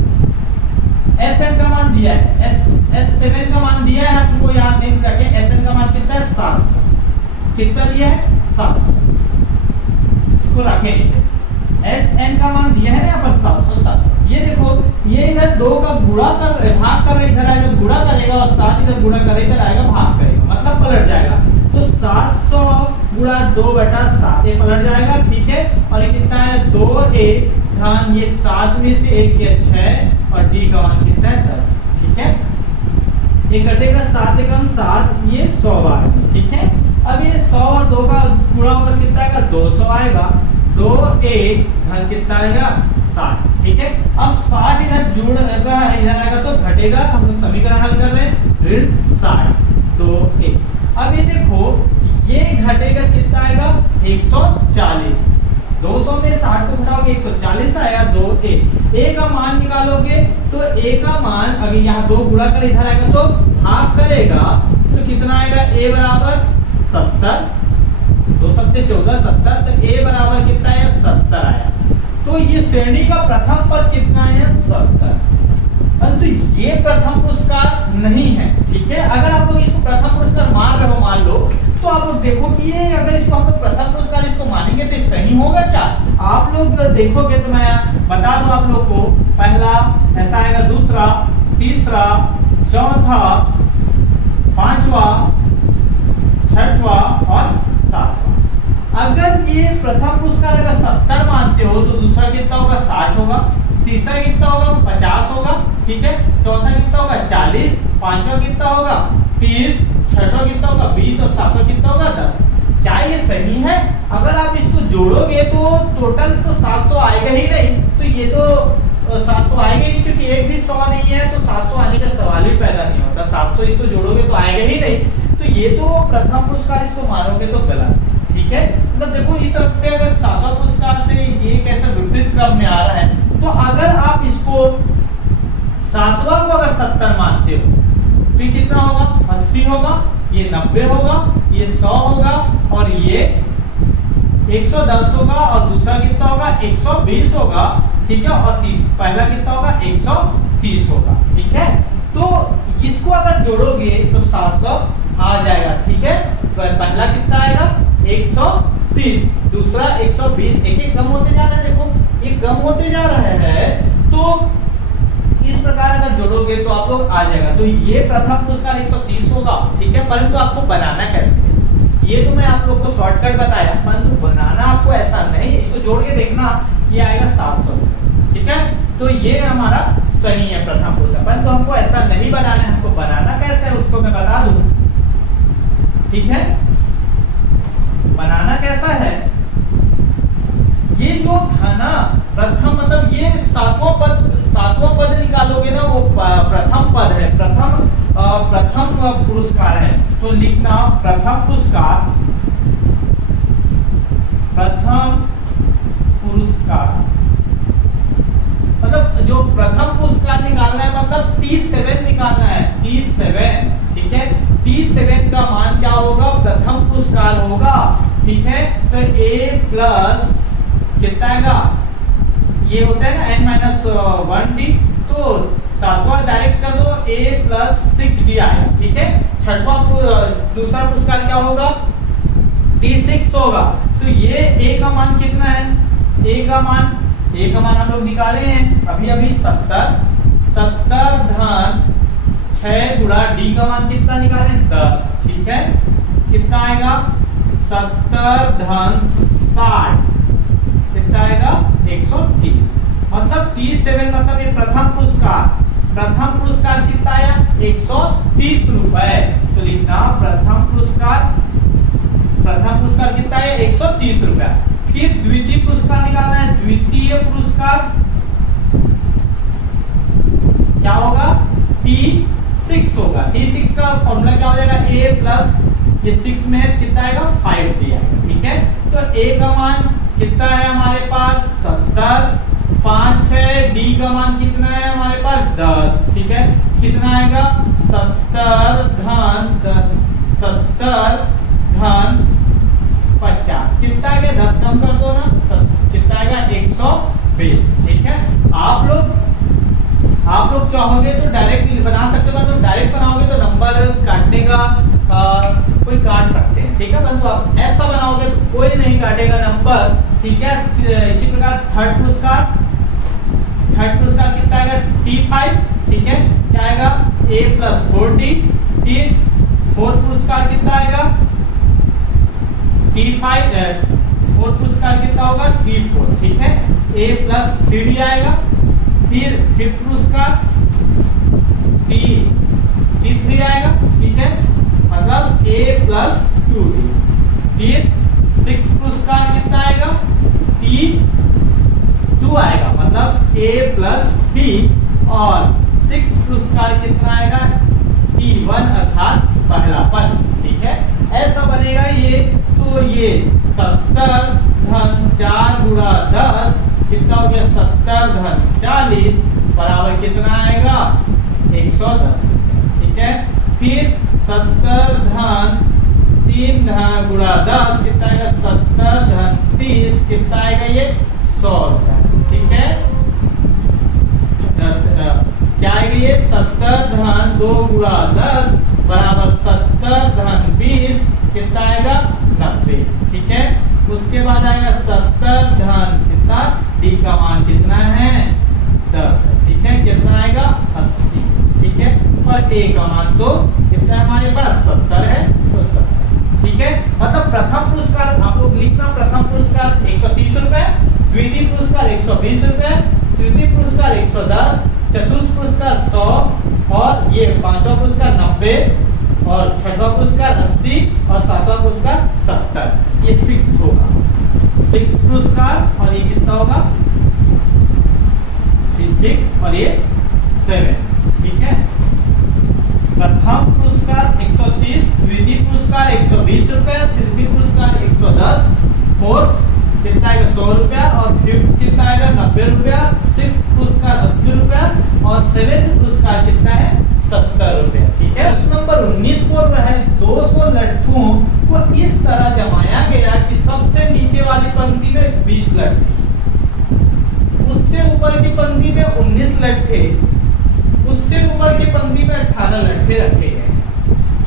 Sn का मान दिया है, S7 का मान दिया है, आपको याद नहीं रखें Sn का मान कितना है 700, कितना दिया है 700, इसको रखें नहीं। Sn का मान दिया है यहाँ पर 700। ये देखो ये इधर 2 का गुणा कर भाग कर इधर आएगा गुणा करेगा और 7 इधर गुणा करे इधर आएगा भाग करेगा, मतलब पलट जाएगा। तो 700 गुणा 2 बटा 7 ये पलट जाएगा, ठीक है। और ये कितना है 2a धन ये 7 में से 1 के 6 और d का मान कितना है 10, ठीक है। ये कटेगा 7 एकम 7, ये 100 आएगा, ठीक है। अब ये 100 और 2 का गुणा होकर कितना आएगा 200 आएगा, 2a धन कितना आएगा 60, ठीक है। अब 60 इधर जुड़ रहा है इधर आएगा तो घटेगा, हम लोग समीकरण हल कर रहे हैं ऋण 60 2a। अब ये देखो ये घटेगा कितना आएगा 140, 140। 200 में 60 को घटाओगे 140 आया, 2a। a का मान निकालोगे तो a का मान अगर यहाँ 2 गुणा कर इधर आएगा तो भाग करेगा तो कितना आएगा, a बराबर 70, 2 सत्ते 14, 70, तो a बराबर कितना आया, 70 आया। तो ये श्रेणी का प्रथम पद कितना आया, 70। परंतु ये प्रथम पुरस्कार नहीं है, ठीक है। अगर आप लोग इसको प्रथम पुरस्कार मान रहे हो, मान लो, तो आप लोग देखो कि ये अगर इसको हम लोग प्रथम पुरस्कार इसको मानेंगे तो सही होगा क्या? आप लोग देखोगे तो मैं बता दूं आप लोग को, पहला ऐसा आएगा, दूसरा, तीसरा, चौथा, पांचवा, छठवा और सातवां। अगर ये प्रथम पुरस्कार अगर 70 मानते हो तो दूसरा कितना होगा, 60 होगा, तीसरा कितना होगा, 50 होगा, ठीक है, चौथा कितना होगा, 40, पांचवा कितना होगा, 30, छठवा कितना होगा, 20 और सातवां कितना होगा, 10। क्या ये सही है? अगर आप इसको जोड़ोगे तो टोटल तो 700 आएगा ही नहीं, तो ये तो 700 आएगा ही नहीं, क्योंकि एक भी 100 नहीं है तो 700 आने का सवाल ही पैदा नहीं होता। 700 इसको जोड़ोगे तो आएगा ही नहीं, तो ये तो प्रथम पुरस्कार इसको मारोगे तो गलत, ठीक है। मतलब देखो इस तरफ से अगर सातवां पुरस्कार से ये कैसे विपरीत क्रम में आ रहा है, तो अगर आप इसको सातवां को अगर 70 मानते हो तो ये कितना होगा, 80 होगा, ये 90 होगा, ये 100 होगा और ये 110 होगा और दूसरा कितना होगा, 120 होगा, ठीक है, और पहला कितना होगा, 130 होगा, ठीक है। तो इसको अगर जोड़ोगे तो 700 आ जाएगा, ठीक है। तो पहला कितना आएगा, 130, दूसरा 120, एक कम होते जा रहा है, देखो ये कम होते जा रहा है। तो इस प्रकार अगर जोड़ोगे तो आप लोग आ जाएगा। तो ये प्रथम पुरस्कार 130 होगा, ठीक है। परंतु आपको बनाना कैसे, ये तो मैं आप लोग को शॉर्टकट बताया, परंतु बनाना आपको ऐसा नहीं, इसको जोड़ के देखना, ये आएगा 700, ठीक है। तो ये हमारा सही है प्रथम पुरस्कार, परंतु हमको ऐसा नहीं बनाना है। हमको बनाना कैसे है उसको मैं बता दूं, ठीक है। बनाना कैसा है, ये जो था ना प्रथम, मतलब ये सातवां पद निकालोगे ना, वो प्रथम पद है, प्रथम पुरस्कार है। तो लिखना प्रथम पुरस्कार, मतलब जो प्रथम पुरस्कार निकालना है, मतलब 37 निकालना है, 37, ठीक है। 37 का मान क्या होगा, प्रथम पुरस्कार होगा, ठीक है। तो a प्लस कितना आएगा, ये होता है ना n-1d, तो सातवां डायरेक्ट कर दो, a प्लस 6d आएगा, ठीक है। छठवां दूसरा पुरस्कार क्या होगा, d6 होगा। तो ये a का मान कितना है, a का मान हम लोग निकाले हैं अभी 70 धन 6 गुणा d का मान कितना निकाले, 10, ठीक है। कितना आएगा, 70 धन 60 कितना आएगा, 130। मतलब 37 मतलब ये प्रथम पुरस्कार कितना आया, 130 रुपए। तो लिखना प्रथम पुरस्कार कितना है, 130 रुपया। फिर द्वितीय पुरस्कार निकालना है, द्वितीय पुरस्कार क्या होगा, T6 होगा। T6 का फॉर्मूला क्या हो जाएगा, a प्लस ये 6 में है कितना आएगा, 5d आएगा, ठीक है। तो a का मान कितना है हमारे पास, 70, 5 है, d का मान कितना है हमारे पास, 10, ठीक है। कितना आएगा, 70 धन 50, कितना आएगा, 10 कम कर दो ना, कितना आएगा, 120, ठीक है। आप लोग चाहोगे तो डायरेक्ट बना सकते हो, तो डायरेक्ट बनाओगे तो नंबर काटने का कोई काट सकते हैं, ठीक है। परंतु आप ऐसा बनाओगे तो कोई नहीं काटेगा नंबर, ठीक है। इसी प्रकार थर्ड पुरस्कार कितना आएगा, T5, ठीक है। क्या आएगा, a प्लस 4d। फिर फोर्थ पुरस्कार कितना आएगा, T5, फोर्थ पुरस्कार कितना होगा, T4, ठीक है। a प्लस 3d आएगा। फिर फिफ्थ पुरस्कार T3 आएगा, ठीक है, मतलब a प्लस 2d। फिर सिक्स्थ पुरस्कार कितना आएगा, T2 आएगा, मतलब a प्लस d। और सिक्स्थ पुरस्कार कितना आएगा, T1 अर्थात पहला पद, ठीक है। ऐसा बनेगा ये। तो ये 70 धन कितना हो गया 70 धन 40 बराबर कितना आएगा 110। ठीक है, फिर 70 धन 3 धन गुणा 10 कितना आएगा 70 धन 30 कितना आएगा ये 100 रुपया। ठीक है, क्या आएगा ये 70 धन 2 गुणा 10 बराबर 70 धन 20 कितना आएगा 90। ठीक है, उसके बाद आएगा 70 धन कितना डी का मान कितना है 10 है। ठीक है, कितना आएगा 80। ठीक है, और ए का मान तो कितना है हमारे पास 70 है तो 70। ठीक है, मतलब प्रथम पुरस्कार आप लोग लिखना, प्रथम पुरस्कार 130 रुपए, द्वितीय पुरस्कार 120 रुपए, तृतीय पुरस्कार 110, चतुर्थ पुरस्कार 100 और ये पांचवा पुरस्कार 90 और छठवां पुरस्कार 80 और सातवां पुरस्कार 70। ये 6th होगा, 6th पुरस्कार और ये कितना होगा 6 और ये 7। ठीक है, प्रथम पुरस्कार 130, द्वितीय पुरस्कार 120 रुपए, तृतीय पुरस्कार 110, फोर्थ कितना आएगा 100 रुपया और फिफ्थ कितना आएगा 90 रुपया, 6th पुरस्कार 80 रुपया और 7th पुरस्कार कितना है 70 रुपया। ठीक है, प्रश्न नंबर 19 बोल रहा है 200 लट्ठों को इस तरह जमाया गया कि सबसे नीचे वाली पंक्ति में 20 लट्ठे, उससे ऊपर की पंक्ति में 19 लट्ठे, उससे ऊपर की पंक्ति में 18 लट्ठे रखे गए।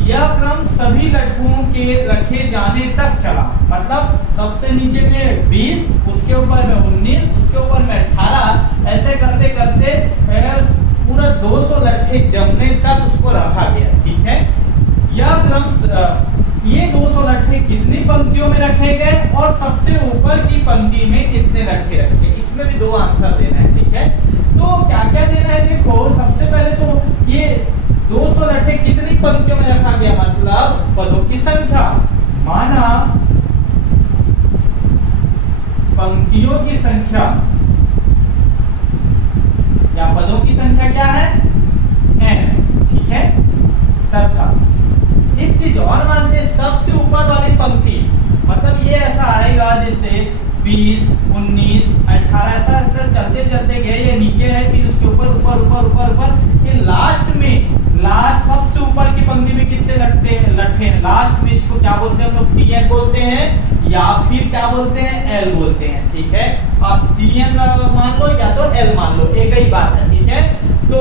यह क्रम सभी लट्ठों के रखे जाने तक चला, मतलब सबसे नीचे में 20, उसके ऊपर में 19, उसके ऊपर में 18, ऐसे करते करते पूरा 200 लट्ठे जमने तक उसको रखा गया। ठीक है, यह क्रम ये 200 लट्ठे कितनी पंक्तियों में रखे गए और सबसे ऊपर की पंक्ति में कितने लट्ठे रखे, इसमें भी 2 आंसर देना है। ठीक है, तो क्या क्या देना है देखो, सबसे पहले तो ये 200 लट्ठे कितनी पंक्तियों में रखा गया, मतलब पदों की संख्या, माना पंक्तियों की संख्या या पदों की संख्या क्या है n। ठीक है, तथा एक चीज और मानते हैं, सबसे ऊपर वाली पंक्ति, मतलब ये ऐसा आएगा जैसे 20, 19, 18 ऐसा ऐसा चलते चलते गए, ये नीचे है फिर उसके ऊपर ऊपर ऊपर ऊपर ऊपर, ये लास्ट में लास्ट सबसे ऊपर की पंक्ति में कितने लट्ठे हैं लास्ट में, इसको क्या बोलते हैं हम लोग Tn बोलते हैं या फिर क्या बोलते हैं L बोलते हैं। ठीक है, आप Tn मान लो या तो L मान लो, एक ही बात है। ठीक है, तो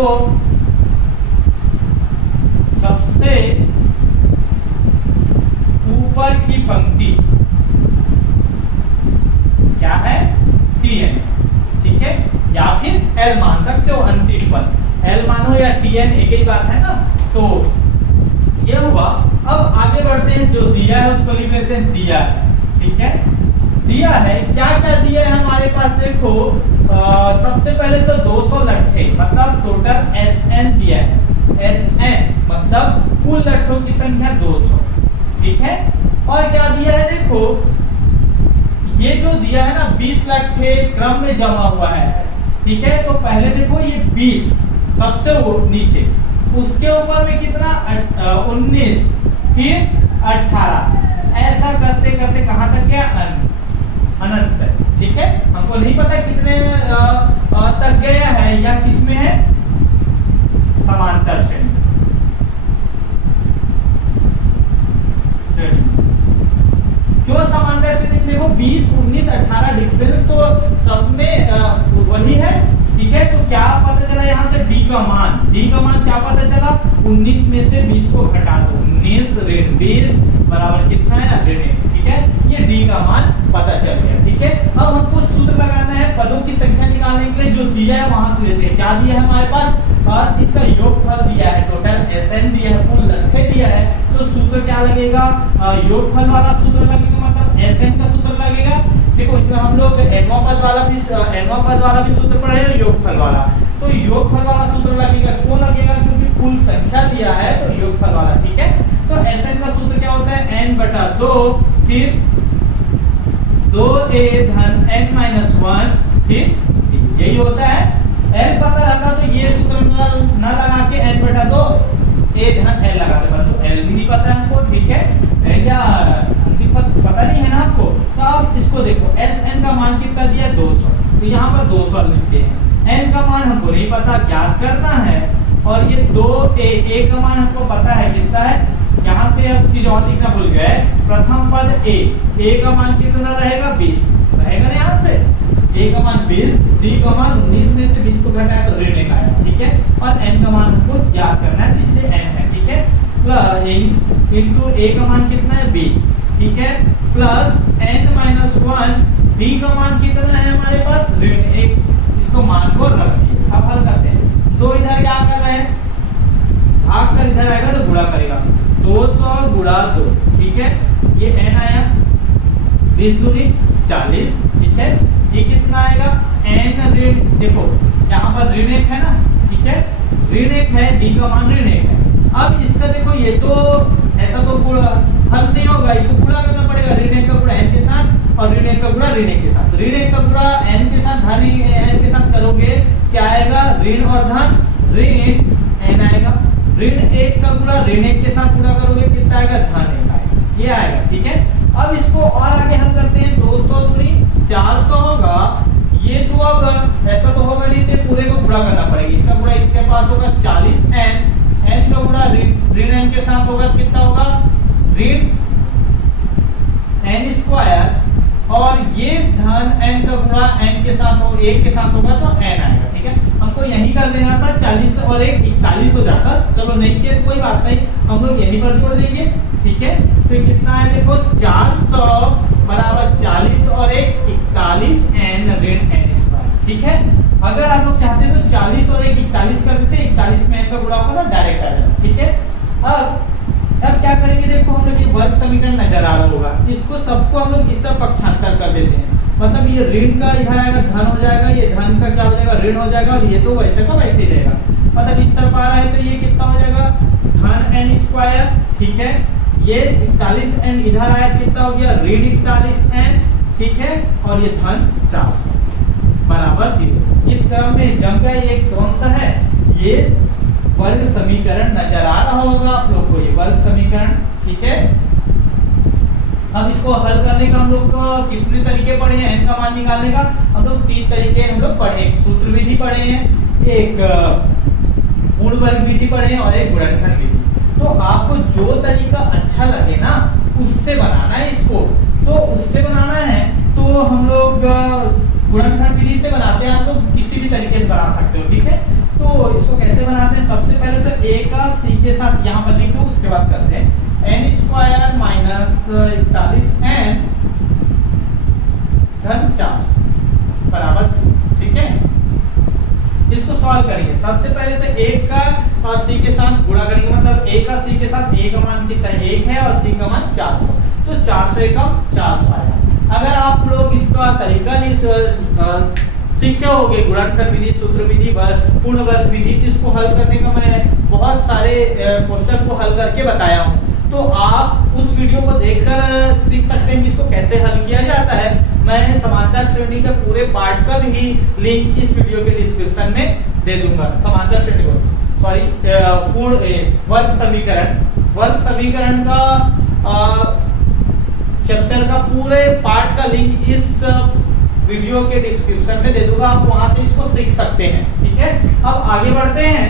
सबसे ऊपर की पंक्ति क्या है Tn। ठीक है, या फिर L मान सकते हो, अंतिम पद L मानो या Tn एक ही बात है ना। तो ये हुआ, अब आगे बढ़ते हैं, जो दिया है उसको लिख लेते हैं दिया है। ठीक है, दिया है, क्या क्या दिया है हमारे पास देखो, सबसे पहले तो 200 लट्ठे, मतलब टोटल Sn दिया है, Sn मतलब कुल लट्ठों की संख्या 200। ठीक है, और क्या दिया है देखो, ये जो दिया है ना 20 लट्ठे क्रम में जमा हुआ है। ठीक है, तो पहले देखो ये 20 सबसे नीचे, उसके ऊपर में कितना 19, फिर 18, ऐसा करते करते कहां तक गया अनंत तक। ठीक है, हमको नहीं पता कितने तक गया है या किसमें है, समांतर श्रेणी। क्यों समांतर श्रेणी? देखो 20, 19, 18 डिफरेंस तो सब में वही है। ठीक है, तो क्या पता चला यहाँ से d का मान क्या पता चला, 19 में से 20 को घटा दो, 19 ऋण 20 बराबर कितना है ऋण 1। ठीक है, ये d का मान पता चल गया। ठीक है, अब हमको सूत्र लगाना है पदों की संख्या निकालने के लिए, जो दिया है वहां से लेते हैं। क्या दिया है हमारे पास, और इसका योगफल दिया है, टोटल Sn दिया है, कुल लट्ठे दिया है, तो सूत्र क्या लगेगा, योगफल वाला सूत्र लगेगा, मतलब Sn का सूत्र लगेगा। देखो इसमें हम लोग nवां पद वाला भी सूत्र पढ़े हैं, योगफल वाला, तो योगफल वाला सूत्र लगेगा, क्यों लगेगा, क्योंकि कुल संख्या दिया है तो योगफल वाला। ठीक है, तो Sn का सूत्र क्या होता है, n/2 फिर 2a धन n-1 फिर यही होता है। l पता रहता तो ये सूत्र न लगा के n/2 a धन l लगा दे, परंतु l भी नहीं पता है हमको। ठीक है, क्या अंतिम पद पता नहीं है ना आपको, तो अब इसको देखो Sn का मान कितना दिया 200, तो यहाँ पर 200 लिखते हैं। n का मान हमको नहीं पता, ज्ञात करना है। और ये 2a का मान हमको पता है कितना है। यहाँ से अब चीज और लिखना भूल गए, प्रथम पद a का मान कितना रहेगा 20 रहेगा ना। यहाँ से a का मान 20, d का मान 19 में से 20 को घटाया तो ऋण 1 आया, ठीक है। और n का मान हमको ज्ञात करना है, इसलिए n है, ठीक है। प्लस इंटू a का मान कितना है 20, ठीक है। प्लस n माइनस 1, d का मान कितना है हमारे पास ऋण 1, इसको मान को रख दिए। अब हल करते हैं। तो इधर क्या कर रहे हैं, भाग कर इधर आएगा तो गुणा करेगा, 200 गुणा 2, ठीक है। ये n आया, 20 दूनी 40, ठीक है। ये कितना आएगा n ऋण, देखो यहाँ पर ऋण 1 है ना, ठीक है। ऋण 1 है, d का मान ऋण 1 है। अब इसका देखो ये तो ऐसा तो हल नहीं होगा, इसको गुणा करना पड़ेगा। ऋण 1 का गुणा n के साथ और ऋण 1 का गुणा ऋण 1 के साथ। ऋण 1 का गुणा n के साथ धन n के साथ करोगे क्या आएगा, ऋण और धन ऋण n आएगा। ऋण 1 का गुणा ऋण 1 के साथ गुणा करोगे कितना आएगा, धन 1 आएगा, ये आएगा, ठीक है। अब इसको और आगे हल करते हैं। 200 दूनी 400 होगा, ये तो अब ऐसा तो होगा नहीं, तो पूरे को गुणा करना पड़ेगा। इसका गुणा इसके पास होगा 40n, n का गुणा ऋण n के साथ होगा कितना होगा, ऋण n स्क्वायर, और ये धन n का गुणा n के साथ हो 1 के साथ होगा तो n आएगा, ठीक है। हमको यही कर देना था, 40 और 1 41 हो जाता, चलो नहीं किया तो कोई बात नहीं, हम लोग यहीं पर जोड़ देंगे, ठीक है। तो कितना है देखो 400 बराबर 40 और 1 41 n ऋण n स्क्वायर, ठीक है। अगर आप लोग चाहते तो 40 और 1 41 कर देते, 41 में n का गुणा होगा तो डायरेक्ट आ जाता, ठीक है। अब क्या करेंगे, देखो हम लोग ये वर्ग समीकरण नजर आ रहा होगा, इसको सबको हम लोग इस तरह पक्षांतर कर देते हैं। मतलब ये ऋण का इधर आएगा धन हो जाएगा, ये धन का क्या हो जाएगा ऋण हो जाएगा, और ये तो वैसे का वैसे ही रहेगा। मतलब इस तरफ आ रहा है तो ये कितना हो जाएगा, धन n स्क्वायर, ठीक है। ये 41n इधर आया कितना हो गया, ऋण 41n, ठीक है। और ये धन 400 बराबर 0। इस क्रम में जम गया, ये कौन सा है, ये वर्ग समीकरण नजर आ रहा होगा आप लोग को, ये वर्ग समीकरण, ठीक है। अब इसको हल करने का हम लोग कितने तरीके पढ़े हैं, n का मान निकालने का हम लोग 3 तरीके हम लोग पढ़े, एक सूत्र विधि पढ़े हैं, एक पूर्ण वर्ग विधि पढ़े हैं और एक गुणनखंड विधि। तो आपको जो तरीका अच्छा लगे ना उससे बनाना है इसको, तो उससे बनाना है तो हम लोग गुणनखंड विधि से बनाते हैं, आप लोग किसी भी तरीके से बना सकते हो, ठीक है। तो इसको कैसे बनाते हैं, सबसे पहले तो a का c के साथ यहाँ पर लिख दो, उसके बाद करते हैं n स्क्वायर माइनस 41n धन 400 बराबर 0, ठीक है। इसको सॉल्व करेंगे। सबसे पहले तो a का और c के साथ गुणा करेंगे, मतलब a का c के साथ a का मान कितना है 1 है और c का मान 400, तो 400 का 400 आएगा। अगर आप लोग इसका तरीका नहीं सीखे होगे, गुणनखंड विधि, सूत्र विधि, पूर्ण वर्ग विधि, इसको हल करने का मैं बहुत सारे क्वेश्चन को हल करके बताया हूँ, तो आप उस वीडियो को देखकर सीख सकते हैं कि इसको कैसे हल किया जाता है। मैं समांतर श्रेणी के पूरे पार्ट का भी लिंक इस वीडियो के डिस्क्रिप्शन में दे दूंगा। समांतर श्रेणी को सॉरी पूर्ण वर्ग समीकरण का चैप्टर का पूरे पार्ट का लिंक इस वीडियो के डिस्क्रिप्शन में दे दूंगा, आप वहां से इसको सीख सकते हैं, ठीक है। अब आगे बढ़ते हैं।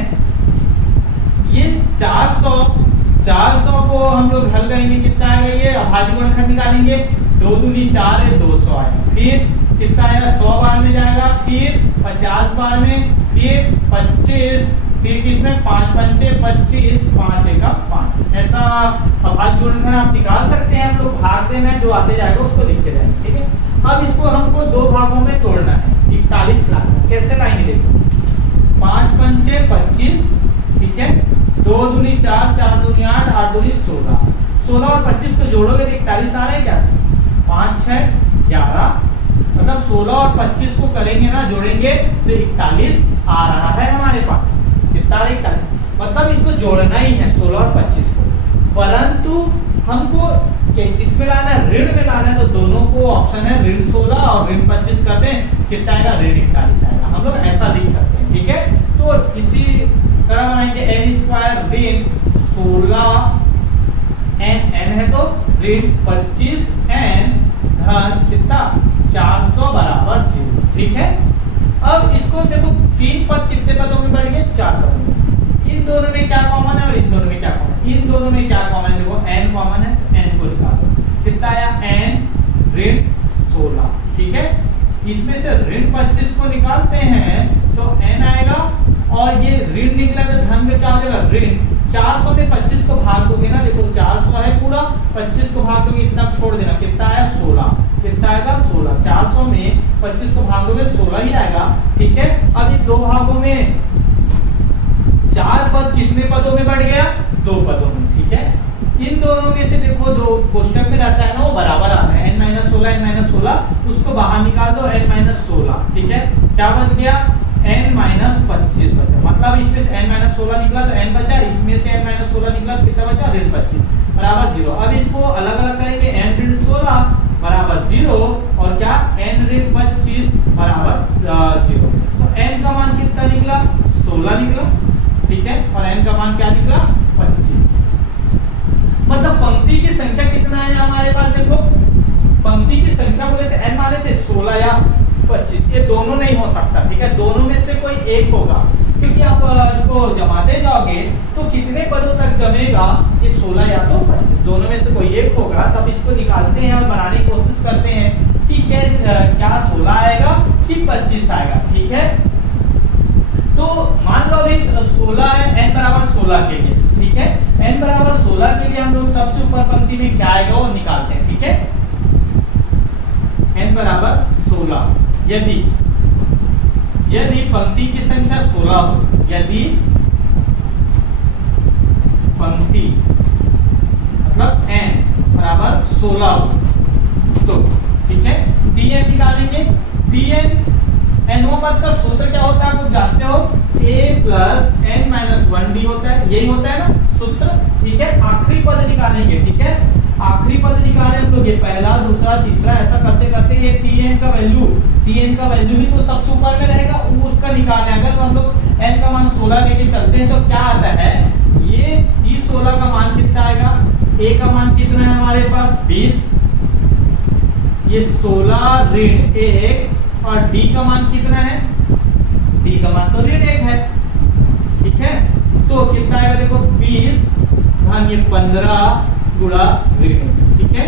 ये 400 को हम लोग हल करेंगे, कितना आएगा, ये अभाज्य गुणनखंड निकालेंगे, 2 दूनी 4 है 200 आएगा, फिर कितना आएगा 100 बार में जाएगा, फिर 50 बार में, फिर 25, फिर किसमें 5 पंचे 25, 5 एका 5। ऐसा अभाज्य गुणनखंड आप निकाल सकते हैं, हम लोग भागते में जो आते जाएगा उसको लिखते जाएंगे, ठीक है। अब इसको हमको 2 भागों में तोड़ना है, 41 लाख। कैसे लाएंगे देखो, 5 पंचे 25, ठीक है, 2 दूनी 4, 4 दूनी 8, 8 दूनी 16, 16 और 25 को जोड़ोगे तो 41 आ रहा है क्या, 5 6 11, मतलब 16 और 25 को करेंगे ना जोड़ेंगे तो 41 आ रहा है हमारे पास, कितना 41, मतलब इसको जोड़ना ही है 16 और 25 को, परंतु हमको किसमें लाना है, ऋण में लाना है, तो दोनों को ऑप्शन है ऋण 16 और ऋण 25 करते हैं, कितना आएगा ऋण 41 आएगा। हम लोग ऐसा लिख सकते हैं, ठीक है। तो इसी तरह बनाएंगे n स्क्वायर ऋण 16 n है तो ऋण 25n धन कितना 400 बराबर 0। ठीक है। अब इसको देखो, 3 पद कितने पदों में बढ़ गए, 4 पदों में। इन दोनों में क्या कॉमन है और इन दोनों में क्या कॉमन है, इन दोनों में क्या कॉमन है, देखो n कॉमन है, n को निकालो, कितना आया n ऋण 16, ठीक है। इसमें से ऋण 25 को निकालते हैं तो n आएगा, और ये ऋण निकला तो धन में क्या हो जाएगा, ऋण 400 में 25 को भाग दोगे ना, देखो 400 है पूरा, 25 को भाग दोगे इतना छोड़ देना, कितना आया 16, कितना आएगा 16, 400 में 25 को भाग दोगे 16 ही आएगा, ठीक है। अब ये दो भागों में 4 पद कितने पदों में बढ़ गया, 2 पदों में, ठीक है। इन दोनों में से देखो, दो कोष्टक में रहता है ना, वो बराबर आना है, n-16 उसको बाहर निकाल दो, n-16, ठीक है। क्या बच गया, n-25 बचा, मतलब इसमें से n-16 निकला तो n बचा, इसमें से n-16 निकला तो कितना बचा, ऋण 25 बराबर 0। अब इसको अलग अलग करेंगे, n ऋण 16 बराबर 0 और क्या, n ऋण 25 बराबर 0। तो n का मान कितना निकला, 16 निकला, ठीक है, और n का मान क्या निकला, 25। मतलब पंक्ति की संख्या कितना है हमारे पास, देखो पंक्ति की संख्या बोले थे n माने थे 16 या 25, ये दोनों नहीं हो सकता, ठीक है, दोनों में से कोई एक होगा, क्योंकि आप इसको जमाते जाओगे तो कितने पदों तक जमेगा, ये 16 या तो 25, दोनों में से कोई एक होगा। तब इसको निकालते हैं और बनाने की कोशिश करते हैं कि क्या 16 आएगा कि 25 आएगा, ठीक है। तो मान लो अभी 16 है, n बराबर 16 के लिए, ठीक है, n बराबर 16 के लिए हम लोग सबसे ऊपर पंक्ति में क्या आएगा वो निकालते हैं, ठीक है। n बराबर 16, यदि पंक्ति की संख्या 16 हो, यदि पंक्ति मतलब n बराबर 16 हो तो, ठीक है, tn निकालेंगे। tn nवां पद का सूत्र क्या होता है आप लोग जानते हो, a प्लस n-1d होता है, यही होता है ना सूत्र, ठीक है। आखिरी पद निकालेंगे, ठीक है, आखिरी पद निकाले हम लोग, ये पहला दूसरा तीसरा ऐसा करते करते ये tn का वैल्यू ही तो सबसे ऊपर में रहेगा, उसका निकालना है। अगर हम लोग n का मान 16 लेके चलते हैं तो क्या आता है, ये t16 का मान कितना आएगा, a का मान कितना है हमारे पास 20, ये 16 ऋण 1 और d का मान कितना है, d का मान तो ऋण 1 है, ठीक है। तो कितना आएगा देखो 20 धन ये 15 गुणा ऋण, ठीक है।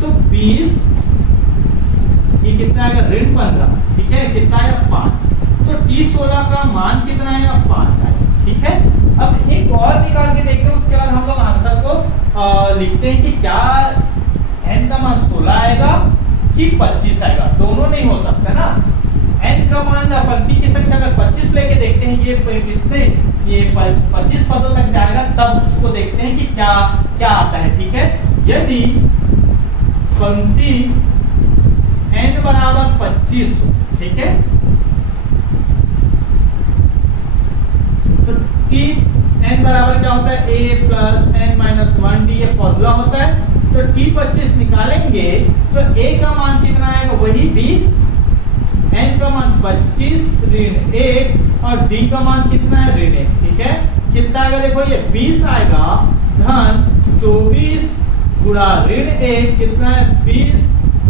तो 20 ये कितना आएगा, ऋण 15, ठीक है, कितना आएगा 5। तो t16 का मान कितना आएगा, 5 आएगा, ठीक है। अब एक और निकाल के देखते हैं, उसके बाद हम लोग आंसर को लिखते हैं कि क्या n का मान 16 आएगा कि 25 आएगा, दोनों नहीं हो सकता ना। n का मान पंक्ति की संख्या अगर 25 लेके देखते हैं, ये कितने, ये 25 पदों तक जाएगा, तब उसको देखते हैं कि क्या क्या आता है, ठीक है। यदि पंक्ति n बराबर 25, ठीक है, तो t n बराबर क्या होता है, a प्लस n-1d, ये फॉर्मूला होता है। तो t25 निकालेंगे तो a का मान कितना आएगा, वही 20, n का मान 25 ऋण 1 और d का मान कितना है, ऋण 1, ठीक है। कितना आएगा देखो, ये 20 आएगा धन 24 गुणा ऋण 1, कितना है 20,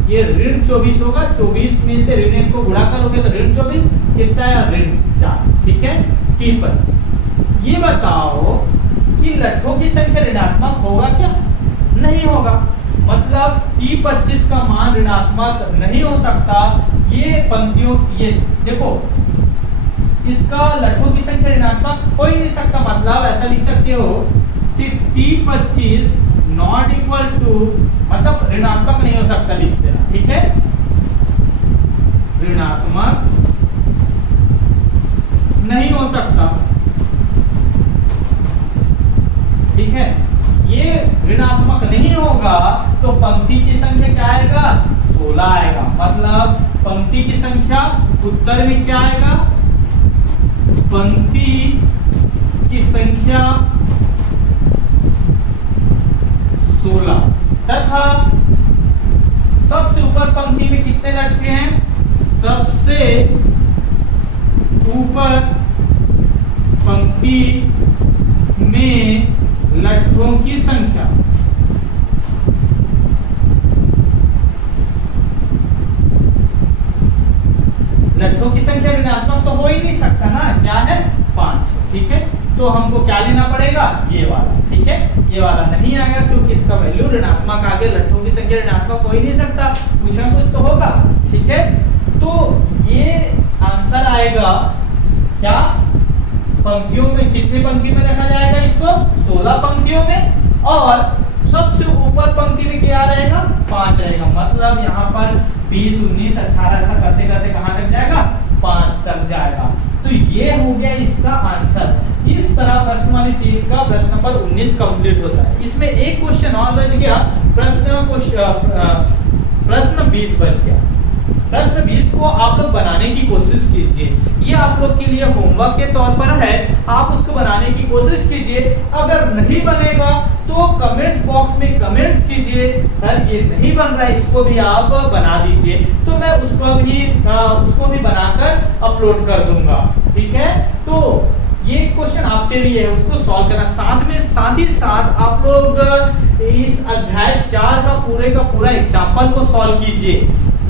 ये ऋण 24 होगा, 24 में से ऋण 1 को गुणा करोगे तो ऋण 24, कितना है ऋण 4, ठीक है। t25, ये बताओ कि लट्ठों की संख्या ऋणात्मक होगा क्या, नहीं होगा, मतलब t25 का मान ऋणात्मक नहीं हो सकता। ये पंक्तियों, ये देखो इसका लट्ठों की संख्या ऋणात्मक हो ही नहीं सकता, मतलब ऐसा लिख सकते हो कि t25 नॉट इक्वल टू, मतलब ऋणात्मक नहीं हो सकता, लिख देना, ठीक है, ऋणात्मक नहीं हो सकता, ठीक है। ये ऋणात्मक नहीं होगा तो पंक्ति की संख्या क्या आएगा, 16 आएगा, मतलब पंक्ति की संख्या उत्तर में क्या आएगा, पंक्ति की संख्या 16 तथा सबसे ऊपर पंक्ति में कितने लटके हैं, सबसे ऊपर पंक्ति में लट्ठों की संख्या तो हमको क्या लेना पड़ेगा, ये वाला। ठीक है, ये वाला नहीं आएगा क्योंकि इसका वैल्यू ऋणात्मक आगे लट्ठों की संख्या ऋणात्मक हो ही नहीं सकता, कुछ ना कुछ तो होगा। ठीक है, तो ये आंसर आएगा क्या, पंक्तियों में कितनी पंक्ति में रखा जाएगा इसको, 16 पंक्तियों में, और सबसे ऊपर पंक्ति में क्या रहेगा, 5 रहेगा। मतलब यहाँ पर 20, 19, 18 ऐसा करते करते कहाँ तक जाएगा, 5 तक जाएगा। तो ये हो गया इसका आंसर। इस तरह प्रश्न वाली 3 का प्रश्न नंबर 19 कंप्लीट होता है। इसमें एक क्वेश्चन और बच गया, प्रश्न 20 बच गया। प्रश्न 20 को आप लोग बनाने की कोशिश कीजिए, ये आप लोग के लिए होमवर्क के तौर पर है, आप उसको बनाने की कोशिश कीजिए। अगर नहीं बनेगा तो कमेंट्स बॉक्स में कमेंट्स कीजिए, सर ये नहीं बन रहा है, इसको भी आप बना दीजिए, तो मैं उसको भी बनाकर अपलोड कर दूंगा। ठीक है, तो ये क्वेश्चन आपके लिए है, उसको सॉल्व करना। साथ ही साथ आप लोग इस अध्याय 4 का पूरा एग्जाम्पल को सॉल्व कीजिए।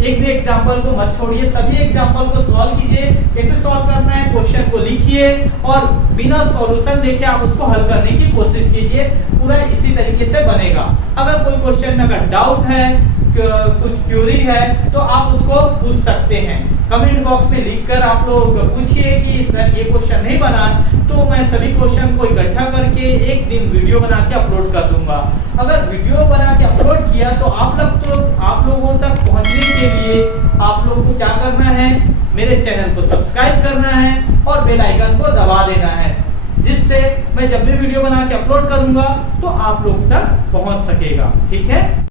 एक भी एग्जाम्पल को मत छोड़िए, सभी एग्जाम्पल को सॉल्व कीजिए। कैसे सॉल्व करना है, क्वेश्चन को लिखिए और बिना सॉल्यूशन देखे आप उसको हल करने की कोशिश कीजिए। पूरा इसी तरीके से बनेगा। अगर कोई क्वेश्चन में अगर डाउट है, कुछ क्यूरी है, तो आप उसको पूछ सकते हैं। कमेंट बॉक्स में लिखकर आप लोग पूछिए कि सर ये क्वेश्चन नहीं बना, तो मैं सभी क्वेश्चन को इकट्ठा करके एक दिन वीडियो बना के अपलोड कर दूंगा। अगर वीडियो बना के अपलोड किया तो आप लोगों तक पहुंचने के लिए आप लोग को क्या करना है, मेरे चैनल को सब्सक्राइब करना है और बेल आइकन को दबा देना है, जिससे मैं जब भी वीडियो बना के अपलोड करूंगा तो आप लोग तक पहुंच सकेगा। ठीक है।